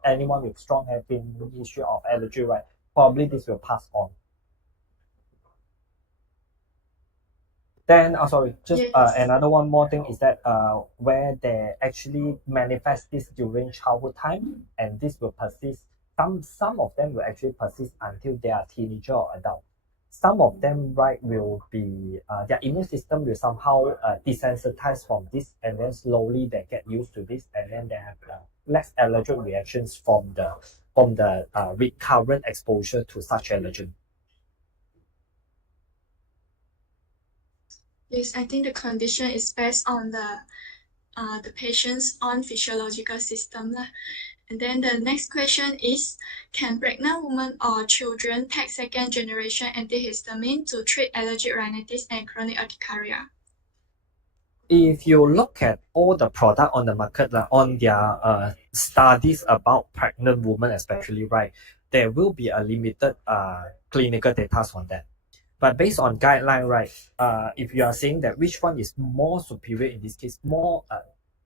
anyone with strong family issue of allergy, right, probably this will pass on. Then, sorry, just Yes. another one more thing is that where they actually manifest this during childhood time, and this will persist. Some of them will actually persist until they are teenager or adult. Some of them, right, will be their immune system will somehow desensitize from this, and then slowly they get used to this, and then they have less allergic reactions from the recurrent exposure to such allergen. Yes, I think the condition is based on the patient's own physiological system lah. And then the next question is, can pregnant women or children take second generation antihistamine to treat allergic rhinitis and chronic urticaria? If you look at all the product on the market, on their studies about pregnant women especially, right, there will be a limited clinical data on that. But based on guideline, right, if you are saying that which one is more superior in this case, more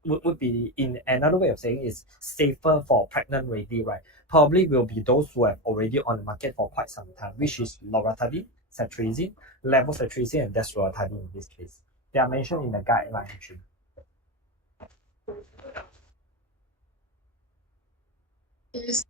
would be, in another way of saying, is safer for pregnant lady, right, probably will be those who have already on the market for quite some time, which is loratadine, cetirizine, levocetirizine, and desloratadine in this case. They are mentioned in the guideline actually. Yes.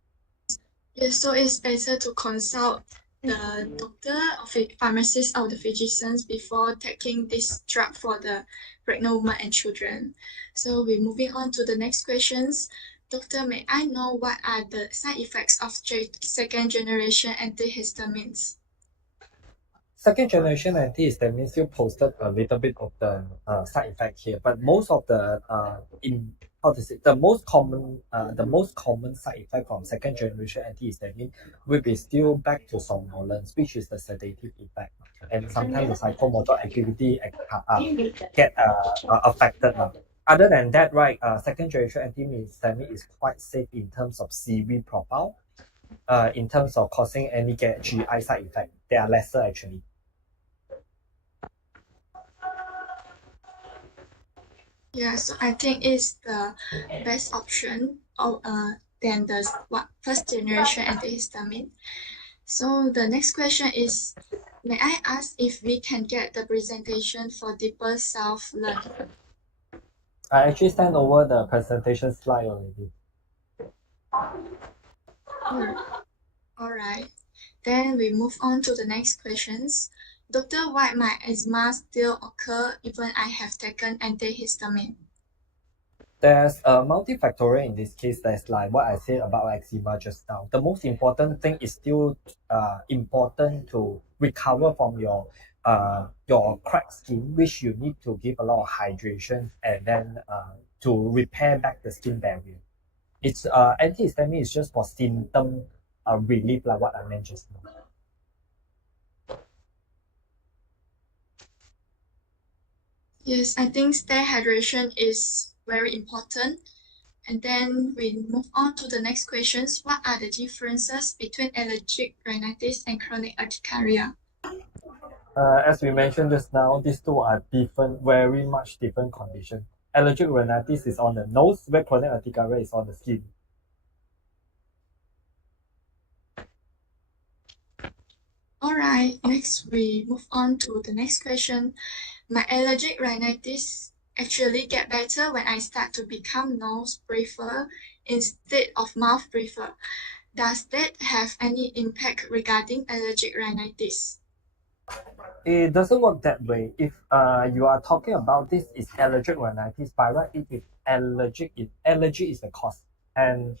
Yes, so it's better to consult the doctor or pharmacist or the physicians before taking this drug for the pregnant women and children. So we're moving on to the next questions. Doctor, may I know what are the side effects of second generation antihistamines? Second generation antihistamine still posted a little bit of the side effect here, but most of the the most common side effect from second generation antihistamine will be still back to somnolence, which is the sedative effect, and sometimes the psychomotor activity get affected. Other than that, right, second generation antihistamine is quite safe in terms of CV profile. In terms of causing any GI side effect, they are lesser actually. Yeah, so I think it's the best option of than the first generation antihistamine. So the next question is, may I ask if we can get the presentation for deeper self-learn? I actually sent over the presentation slide already. All right. Then we move on to the next questions. Doctor, why my asthma still occur even I have taken antihistamine? There's a multifactorial in this case. That's like what I said about eczema just now. The most important thing is still important to recover from your cracked skin, which you need to give a lot of hydration and then to repair back the skin barrier. It's antihistamine is just for symptom relief, like what I mentioned just now. Yes, I think stay hydration is very important. And then we move on to the next questions. What are the differences between allergic rhinitis and chronic urticaria? As we mentioned just now, these two are different, very much different conditions. Allergic rhinitis is on the nose, where chronic urticaria is on the skin. All right, next we move on to the next question. My allergic rhinitis actually get better when I start to become nose breather instead of mouth breather. Does that have any impact regarding allergic rhinitis? It doesn't work that way. If you are talking about this is allergic rhinitis, by right, it is allergic. Allergy is the cause, and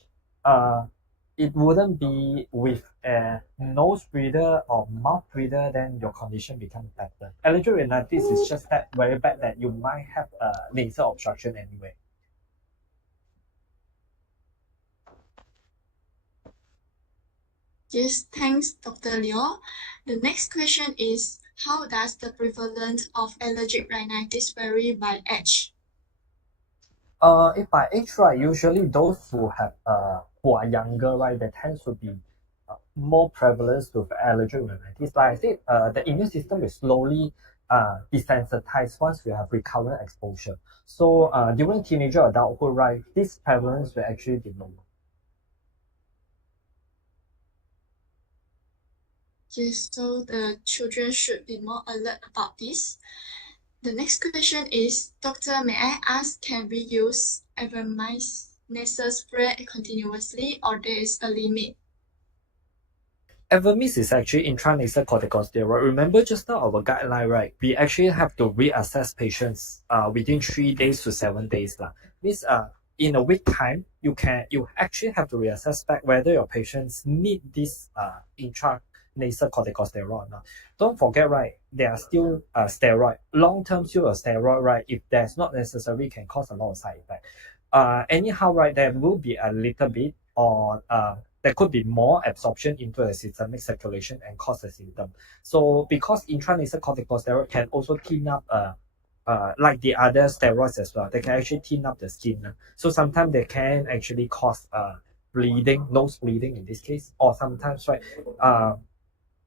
it wouldn't be with a nose breather or mouth breather, then your condition becomes better. Allergic rhinitis is just that very bad that you might have a nasal obstruction anyway. Yes, thanks, Dr. Leo. The next question is, how does the prevalence of allergic rhinitis vary by age? If by age, right, usually those who are younger, right, there tends to be more prevalence with allergic rhinitis. Like I said, the immune system will slowly desensitized once we have recurrent exposure. So during teenager adulthood, right, this prevalence will actually be lower. Yes, so the children should be more alert about this. The next question is, Doctor, may I ask, can we use Evermy's nasal spray continuously or there is a limit? Evermys is actually intranasal corticosteroid. Remember just now our guideline, right? We actually have to reassess patients within 3 days to 7 days. Means in a week time, you actually have to reassess back whether your patients need this intranasal corticosteroid. Don't forget, right? They are still steroid. Long-term still a steroid, right? If that's not necessary, can cause a lot of side effect. Anyhow, right, there will be a little bit or there could be more absorption into the systemic circulation and cause a symptom. So because intranasal corticosteroid can also thin up like the other steroids as well, they can actually thin up the skin. So sometimes they can actually cause bleeding, nose bleeding in this case, or sometimes, right,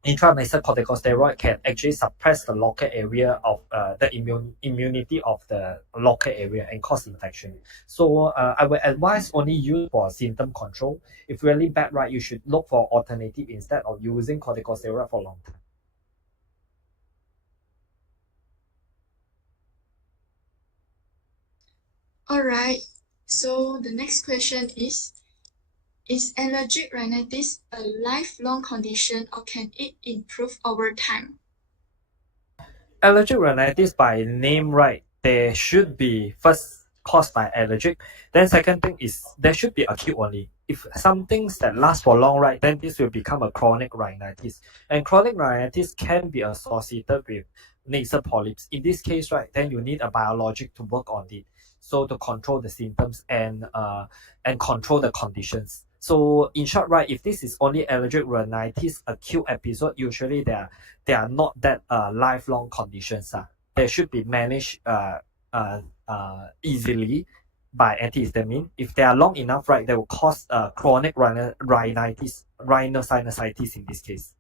intranasal corticosteroid can actually suppress the local area of the immunity of the local area and cause infection. So I would advise only use for symptom control. If really bad, right, you should look for alternative instead of using corticosteroid for a long time. Alright, so the next question is allergic rhinitis a lifelong condition or can it improve over time? Allergic rhinitis by name, right, they should be first caused by allergic. Then second thing is there should be acute only. If some things that last for long, right, then this will become a chronic rhinitis. And chronic rhinitis can be associated with nasal polyps. In this case, right, then you need a biologic to work on it. So to control the symptoms and control the conditions. So in short, right, if this is only allergic rhinitis acute episode, usually they are not that lifelong conditions. They should be managed easily by antihistamine. If they are long enough, right, they will cause chronic rhinitis, rhinosinusitis in this case.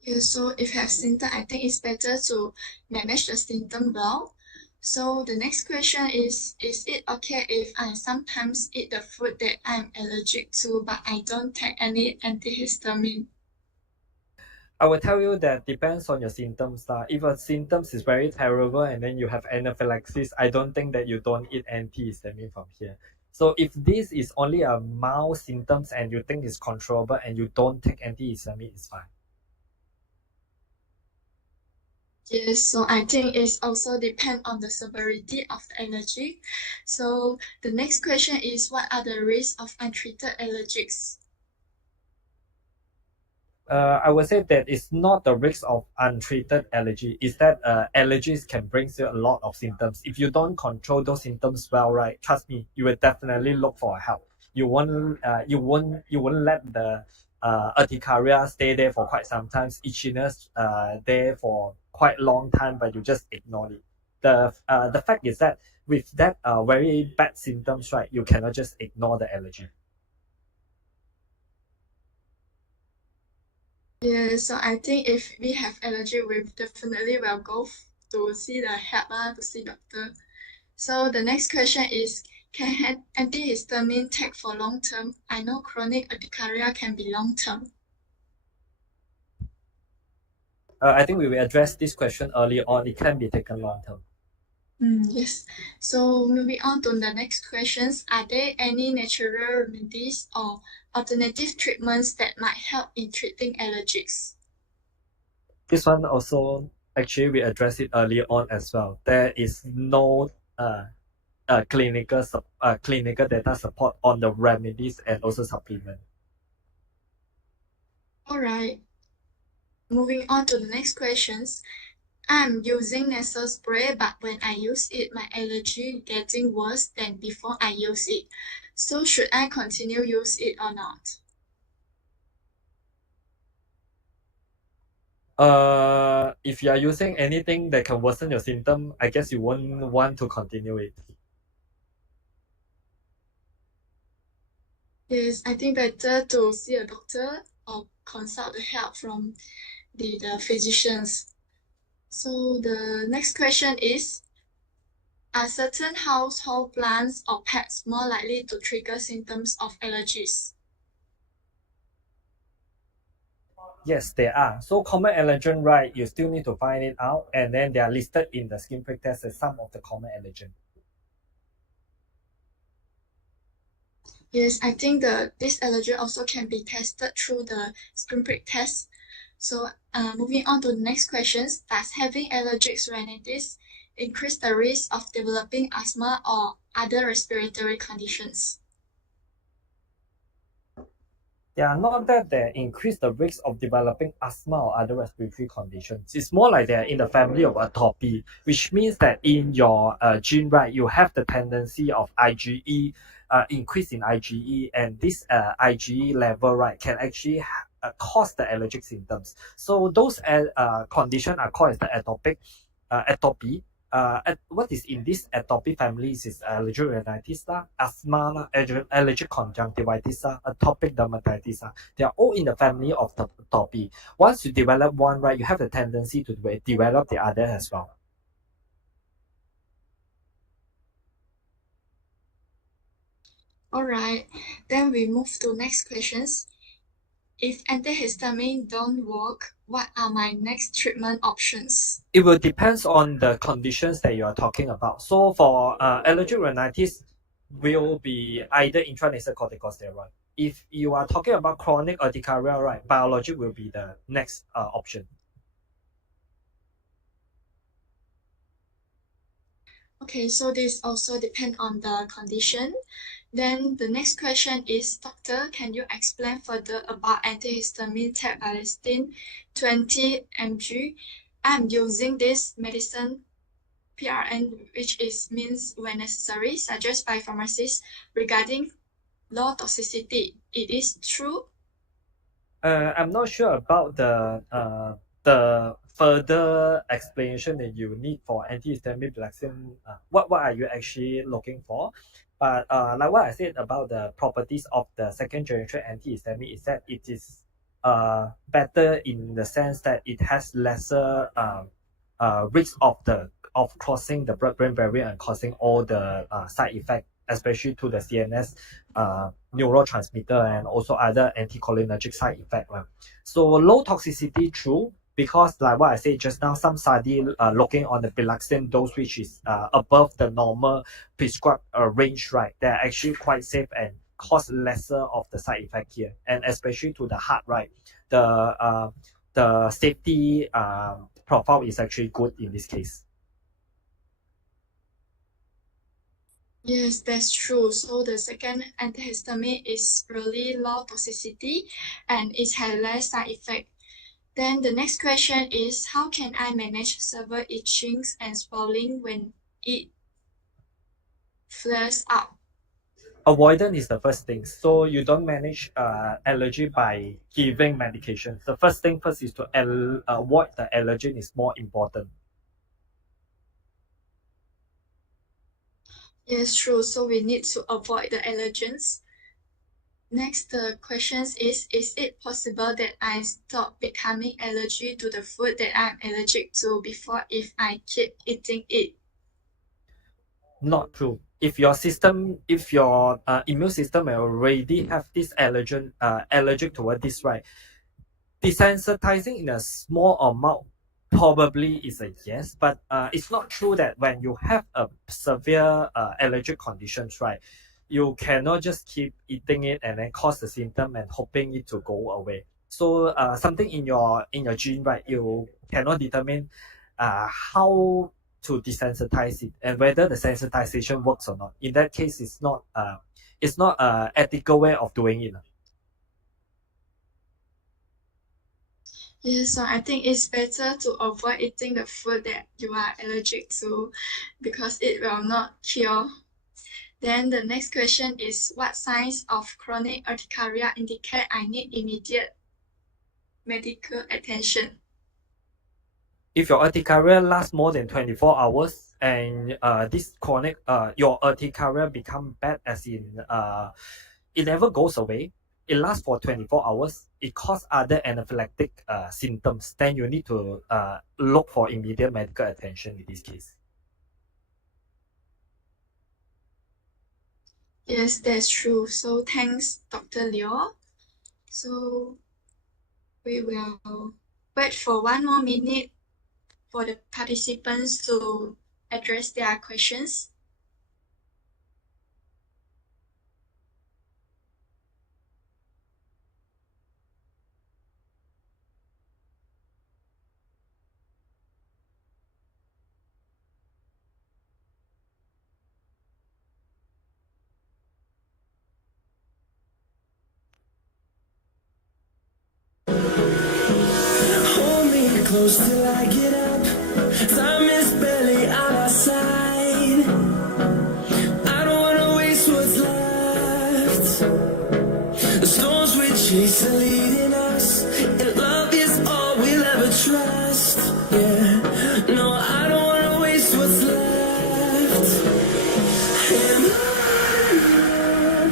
Yeah, so if you have symptom, I think it's better to manage the symptom well. So the next question is it okay if I sometimes eat the food that I'm allergic to, but I don't take any antihistamine? I will tell you that depends on your symptoms. If your symptoms is very terrible and then you have anaphylaxis, I don't think that you don't eat antihistamine from here. So if this is only a mild symptoms and you think it's controllable and you don't take antihistamine, it's fine. Yes, so I think it's also depend on the severity of the allergy. So the next question is what are the risks of untreated allergies? I would say that it's not the risk of untreated allergy. Is that allergies can bring you a lot of symptoms. If you don't control those symptoms well, right? Trust me, you will definitely look for help. You won't let the urticaria stay there for quite some time, itchiness there for quite long time, but you just ignore it. The fact is that with that very bad symptoms, right, you cannot just ignore the allergy. Yeah, so I think if we have allergy, we definitely will go to see the help, to see doctor. So the next question is, can antihistamine take for long term? I know chronic urticaria can be long term. I think we will address this question early on. It can be taken long term. Yes. So moving on to the next questions, are there any natural remedies or alternative treatments that might help in treating allergies? This one also actually we address it earlier on as well. There is no clinical data support on the remedies and also supplement. All right. Moving on to the next questions. I'm using nasal spray, but when I use it, my allergy getting worse than before I use it. So should I continue use it or not? If you are using anything that can worsen your symptom, I guess you won't want to continue it. Yes, I think better to see a doctor or consult the help from the physicians. So the next question is, are certain household plants or pets more likely to trigger symptoms of allergies? Yes, they are. So common allergen, right? You still need to find it out, and then they are listed in the skin prick test as some of the common allergen. Yes, I think this allergen also can be tested through the skin prick test. So moving on to the next questions, does having allergic rhinitis increase the risk of developing asthma or other respiratory conditions? They are not that they increase the risk of developing asthma or other respiratory conditions. It's more like they're in the family of atopy, which means that in your gene, right, you have the tendency of IgE, increase in IgE, and this IgE level, right, can actually cause the allergic symptoms. So those conditions are called as the atopy. What is in this atopy families is allergic rhinitis, asthma, allergic conjunctivitis, atopic dermatitis. They are all in the family of the atopy. Once you develop one, right, you have the tendency to develop the other as well. All right, then we move to next questions. If antihistamine don't work, what are my next treatment options? It will depend on the conditions that you are talking about. So for allergic rhinitis, will be either intranasal corticosteroid. If you are talking about chronic urticaria, right, biologic will be the next option. Okay, so this also depends on the condition. Then the next question is, doctor, can you explain further about antihistamine tabalistin 20 mg? I'm using this medicine PRN, which means when necessary, suggested by pharmacists regarding low toxicity. It is true? I'm not sure about the further explanation that you need for antihistamine vaccine. What are you actually looking for? But like what I said about the properties of the second generation antihistamine is that it is better in the sense that it has lesser risk of crossing the blood-brain barrier and causing all the side effects, especially to the CNS neurotransmitter and also other anticholinergic side effect. So low toxicity, true, because like what I said just now, some study looking on the Biloxin dose, which is above the normal prescribed range, right? They're actually quite safe and cause lesser of the side effect here, and especially to the heart, right? The safety profile is actually good in this case. Yes, that's true. So the second antihistamine is really low toxicity and it has less side effect. Then the next question is, how can I manage severe itchings and swelling when it flares up? Avoidance is the first thing. So you don't manage allergy by giving medication. The first thing first is to avoid the allergen is more important. Yes, true. So we need to avoid the allergens. Next, the question is it possible that I stop becoming allergic to the food that I'm allergic to before if I keep eating it? Not true. If your immune system already have this allergic toward this, right, desensitizing in a small amount probably is a yes, but it's not true that when you have a severe allergic conditions, right, you cannot just keep eating it and then cause the symptom and hoping it to go away. So something in your gene, right, you cannot determine how to desensitize it and whether the sensitization works or not. In that case, it's not ethical way of doing it. Yes, so I think it's better to avoid eating the food that you are allergic to because it will not cure. Then the next question is, what signs of chronic urticaria indicate I need immediate medical attention? If your urticaria lasts more than 24 hours and this chronic your urticaria become bad as in it never goes away, it lasts for 24 hours, it causes other anaphylactic symptoms, then you need to look for immediate medical attention in this case. Yes, that's true. So thanks, Dr. Leo. So we will wait for 1 more minute for the participants to address their questions. Hold me close till I get up. Time is barely on our side. I don't wanna waste what's left. The storms we chase are leading us, and love is all we'll ever trust. Yeah, no, I don't wanna waste what's left. And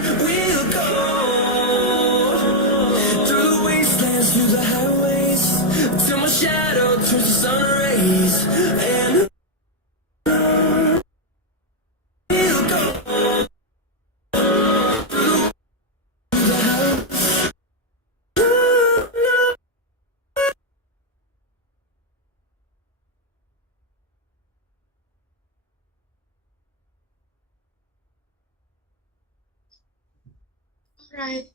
on we'll go, through the wastelands, through the highways, till my shadow turns to sun rays. And we'll go through the highways. Right.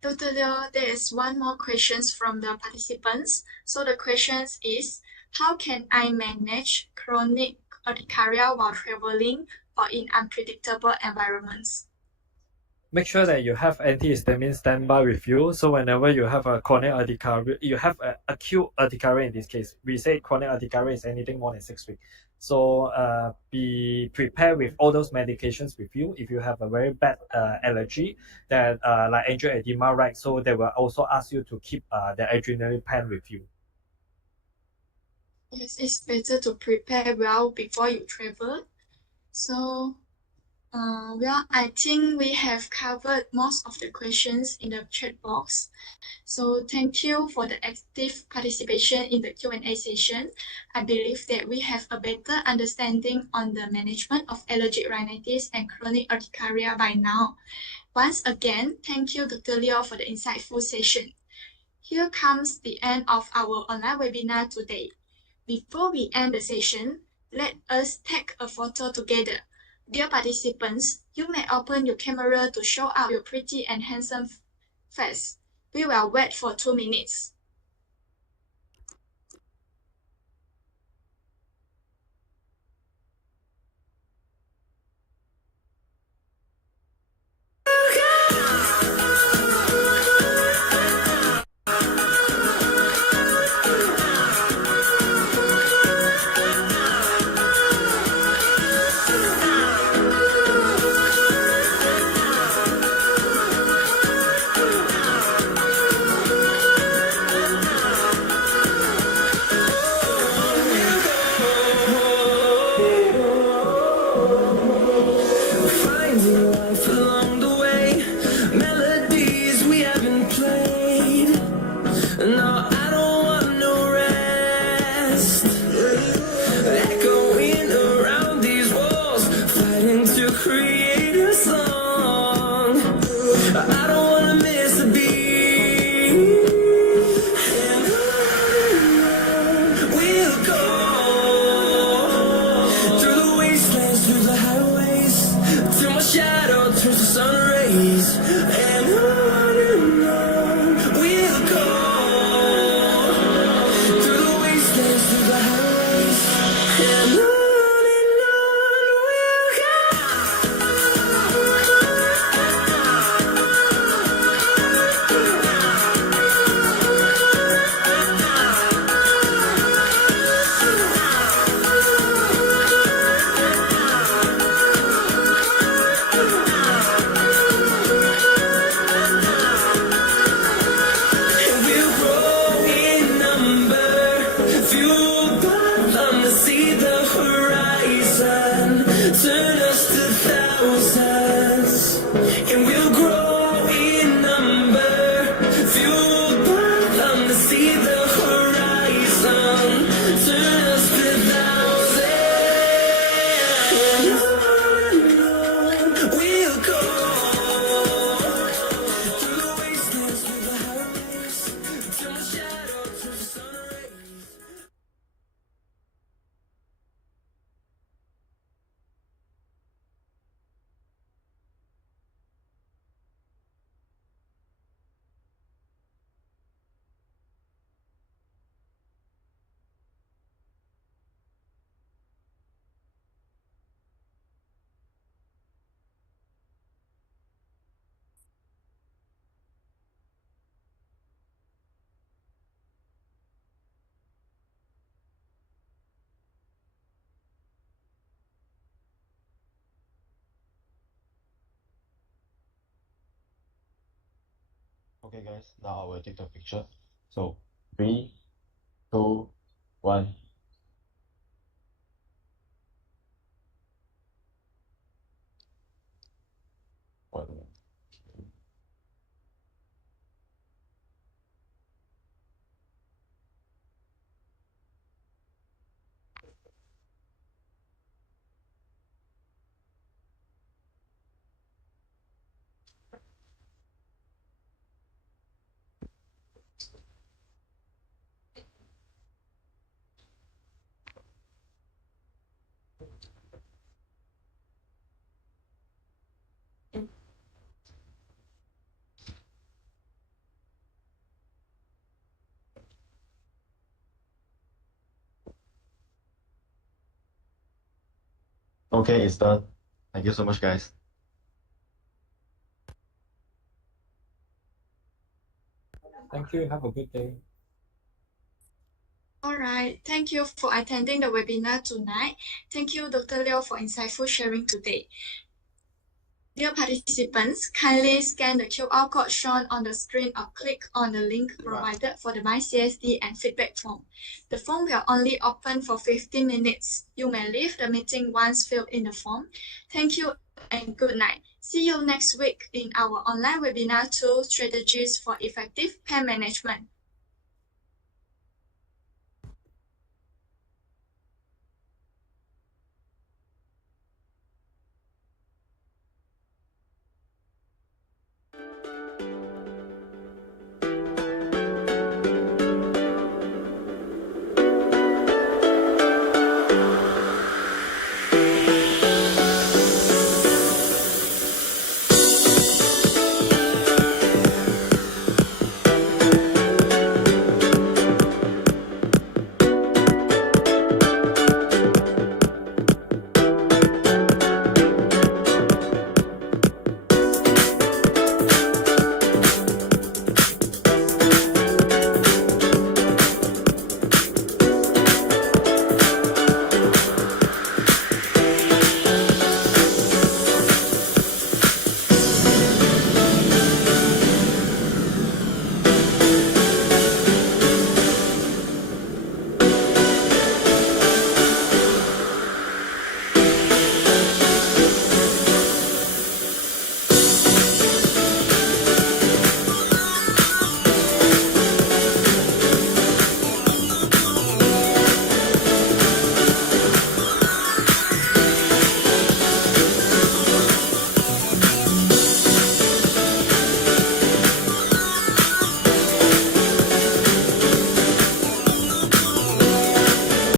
Dr. Leo, there is one more question from the participants. So the question is, how can I manage chronic urticaria while traveling or in unpredictable environments? Make sure that you have antihistamine standby with you. So whenever you have a chronic urticaria, you have an acute urticaria in this case. We say chronic urticaria is anything more than 6 weeks. So be prepared with all those medications with you. If you have a very bad allergy, that like angioedema, right? So they will also ask you to keep the adrenaline pen with you. Yes, it's better to prepare well before you travel. So, well, I think we have covered most of the questions in the chat box. So thank you for the active participation in the Q&A session. I believe that we have a better understanding on the management of allergic rhinitis and chronic urticaria by now. Once again, thank you, Dr. Leo, for the insightful session. Here comes the end of our online webinar today. Before we end the session, let us take a photo together. Dear participants, you may open your camera to show out your pretty and handsome face. We will wait for 2 minutes. Okay, guys, now I will take the picture. So, 3, 2, 1. One. Okay, it's done. Thank you so much, guys. Thank you. Have a good day. All right. Thank you for attending the webinar tonight. Thank you, Dr. Leo, for insightful sharing today. Dear participants, kindly scan the QR code shown on the screen or click on the link provided for the MyCSD and feedback form. The form will only open for 15 minutes. You may leave the meeting once filled in the form. Thank you and good night. See you next week in our online webinar 2 Strategies for Effective Pain Management.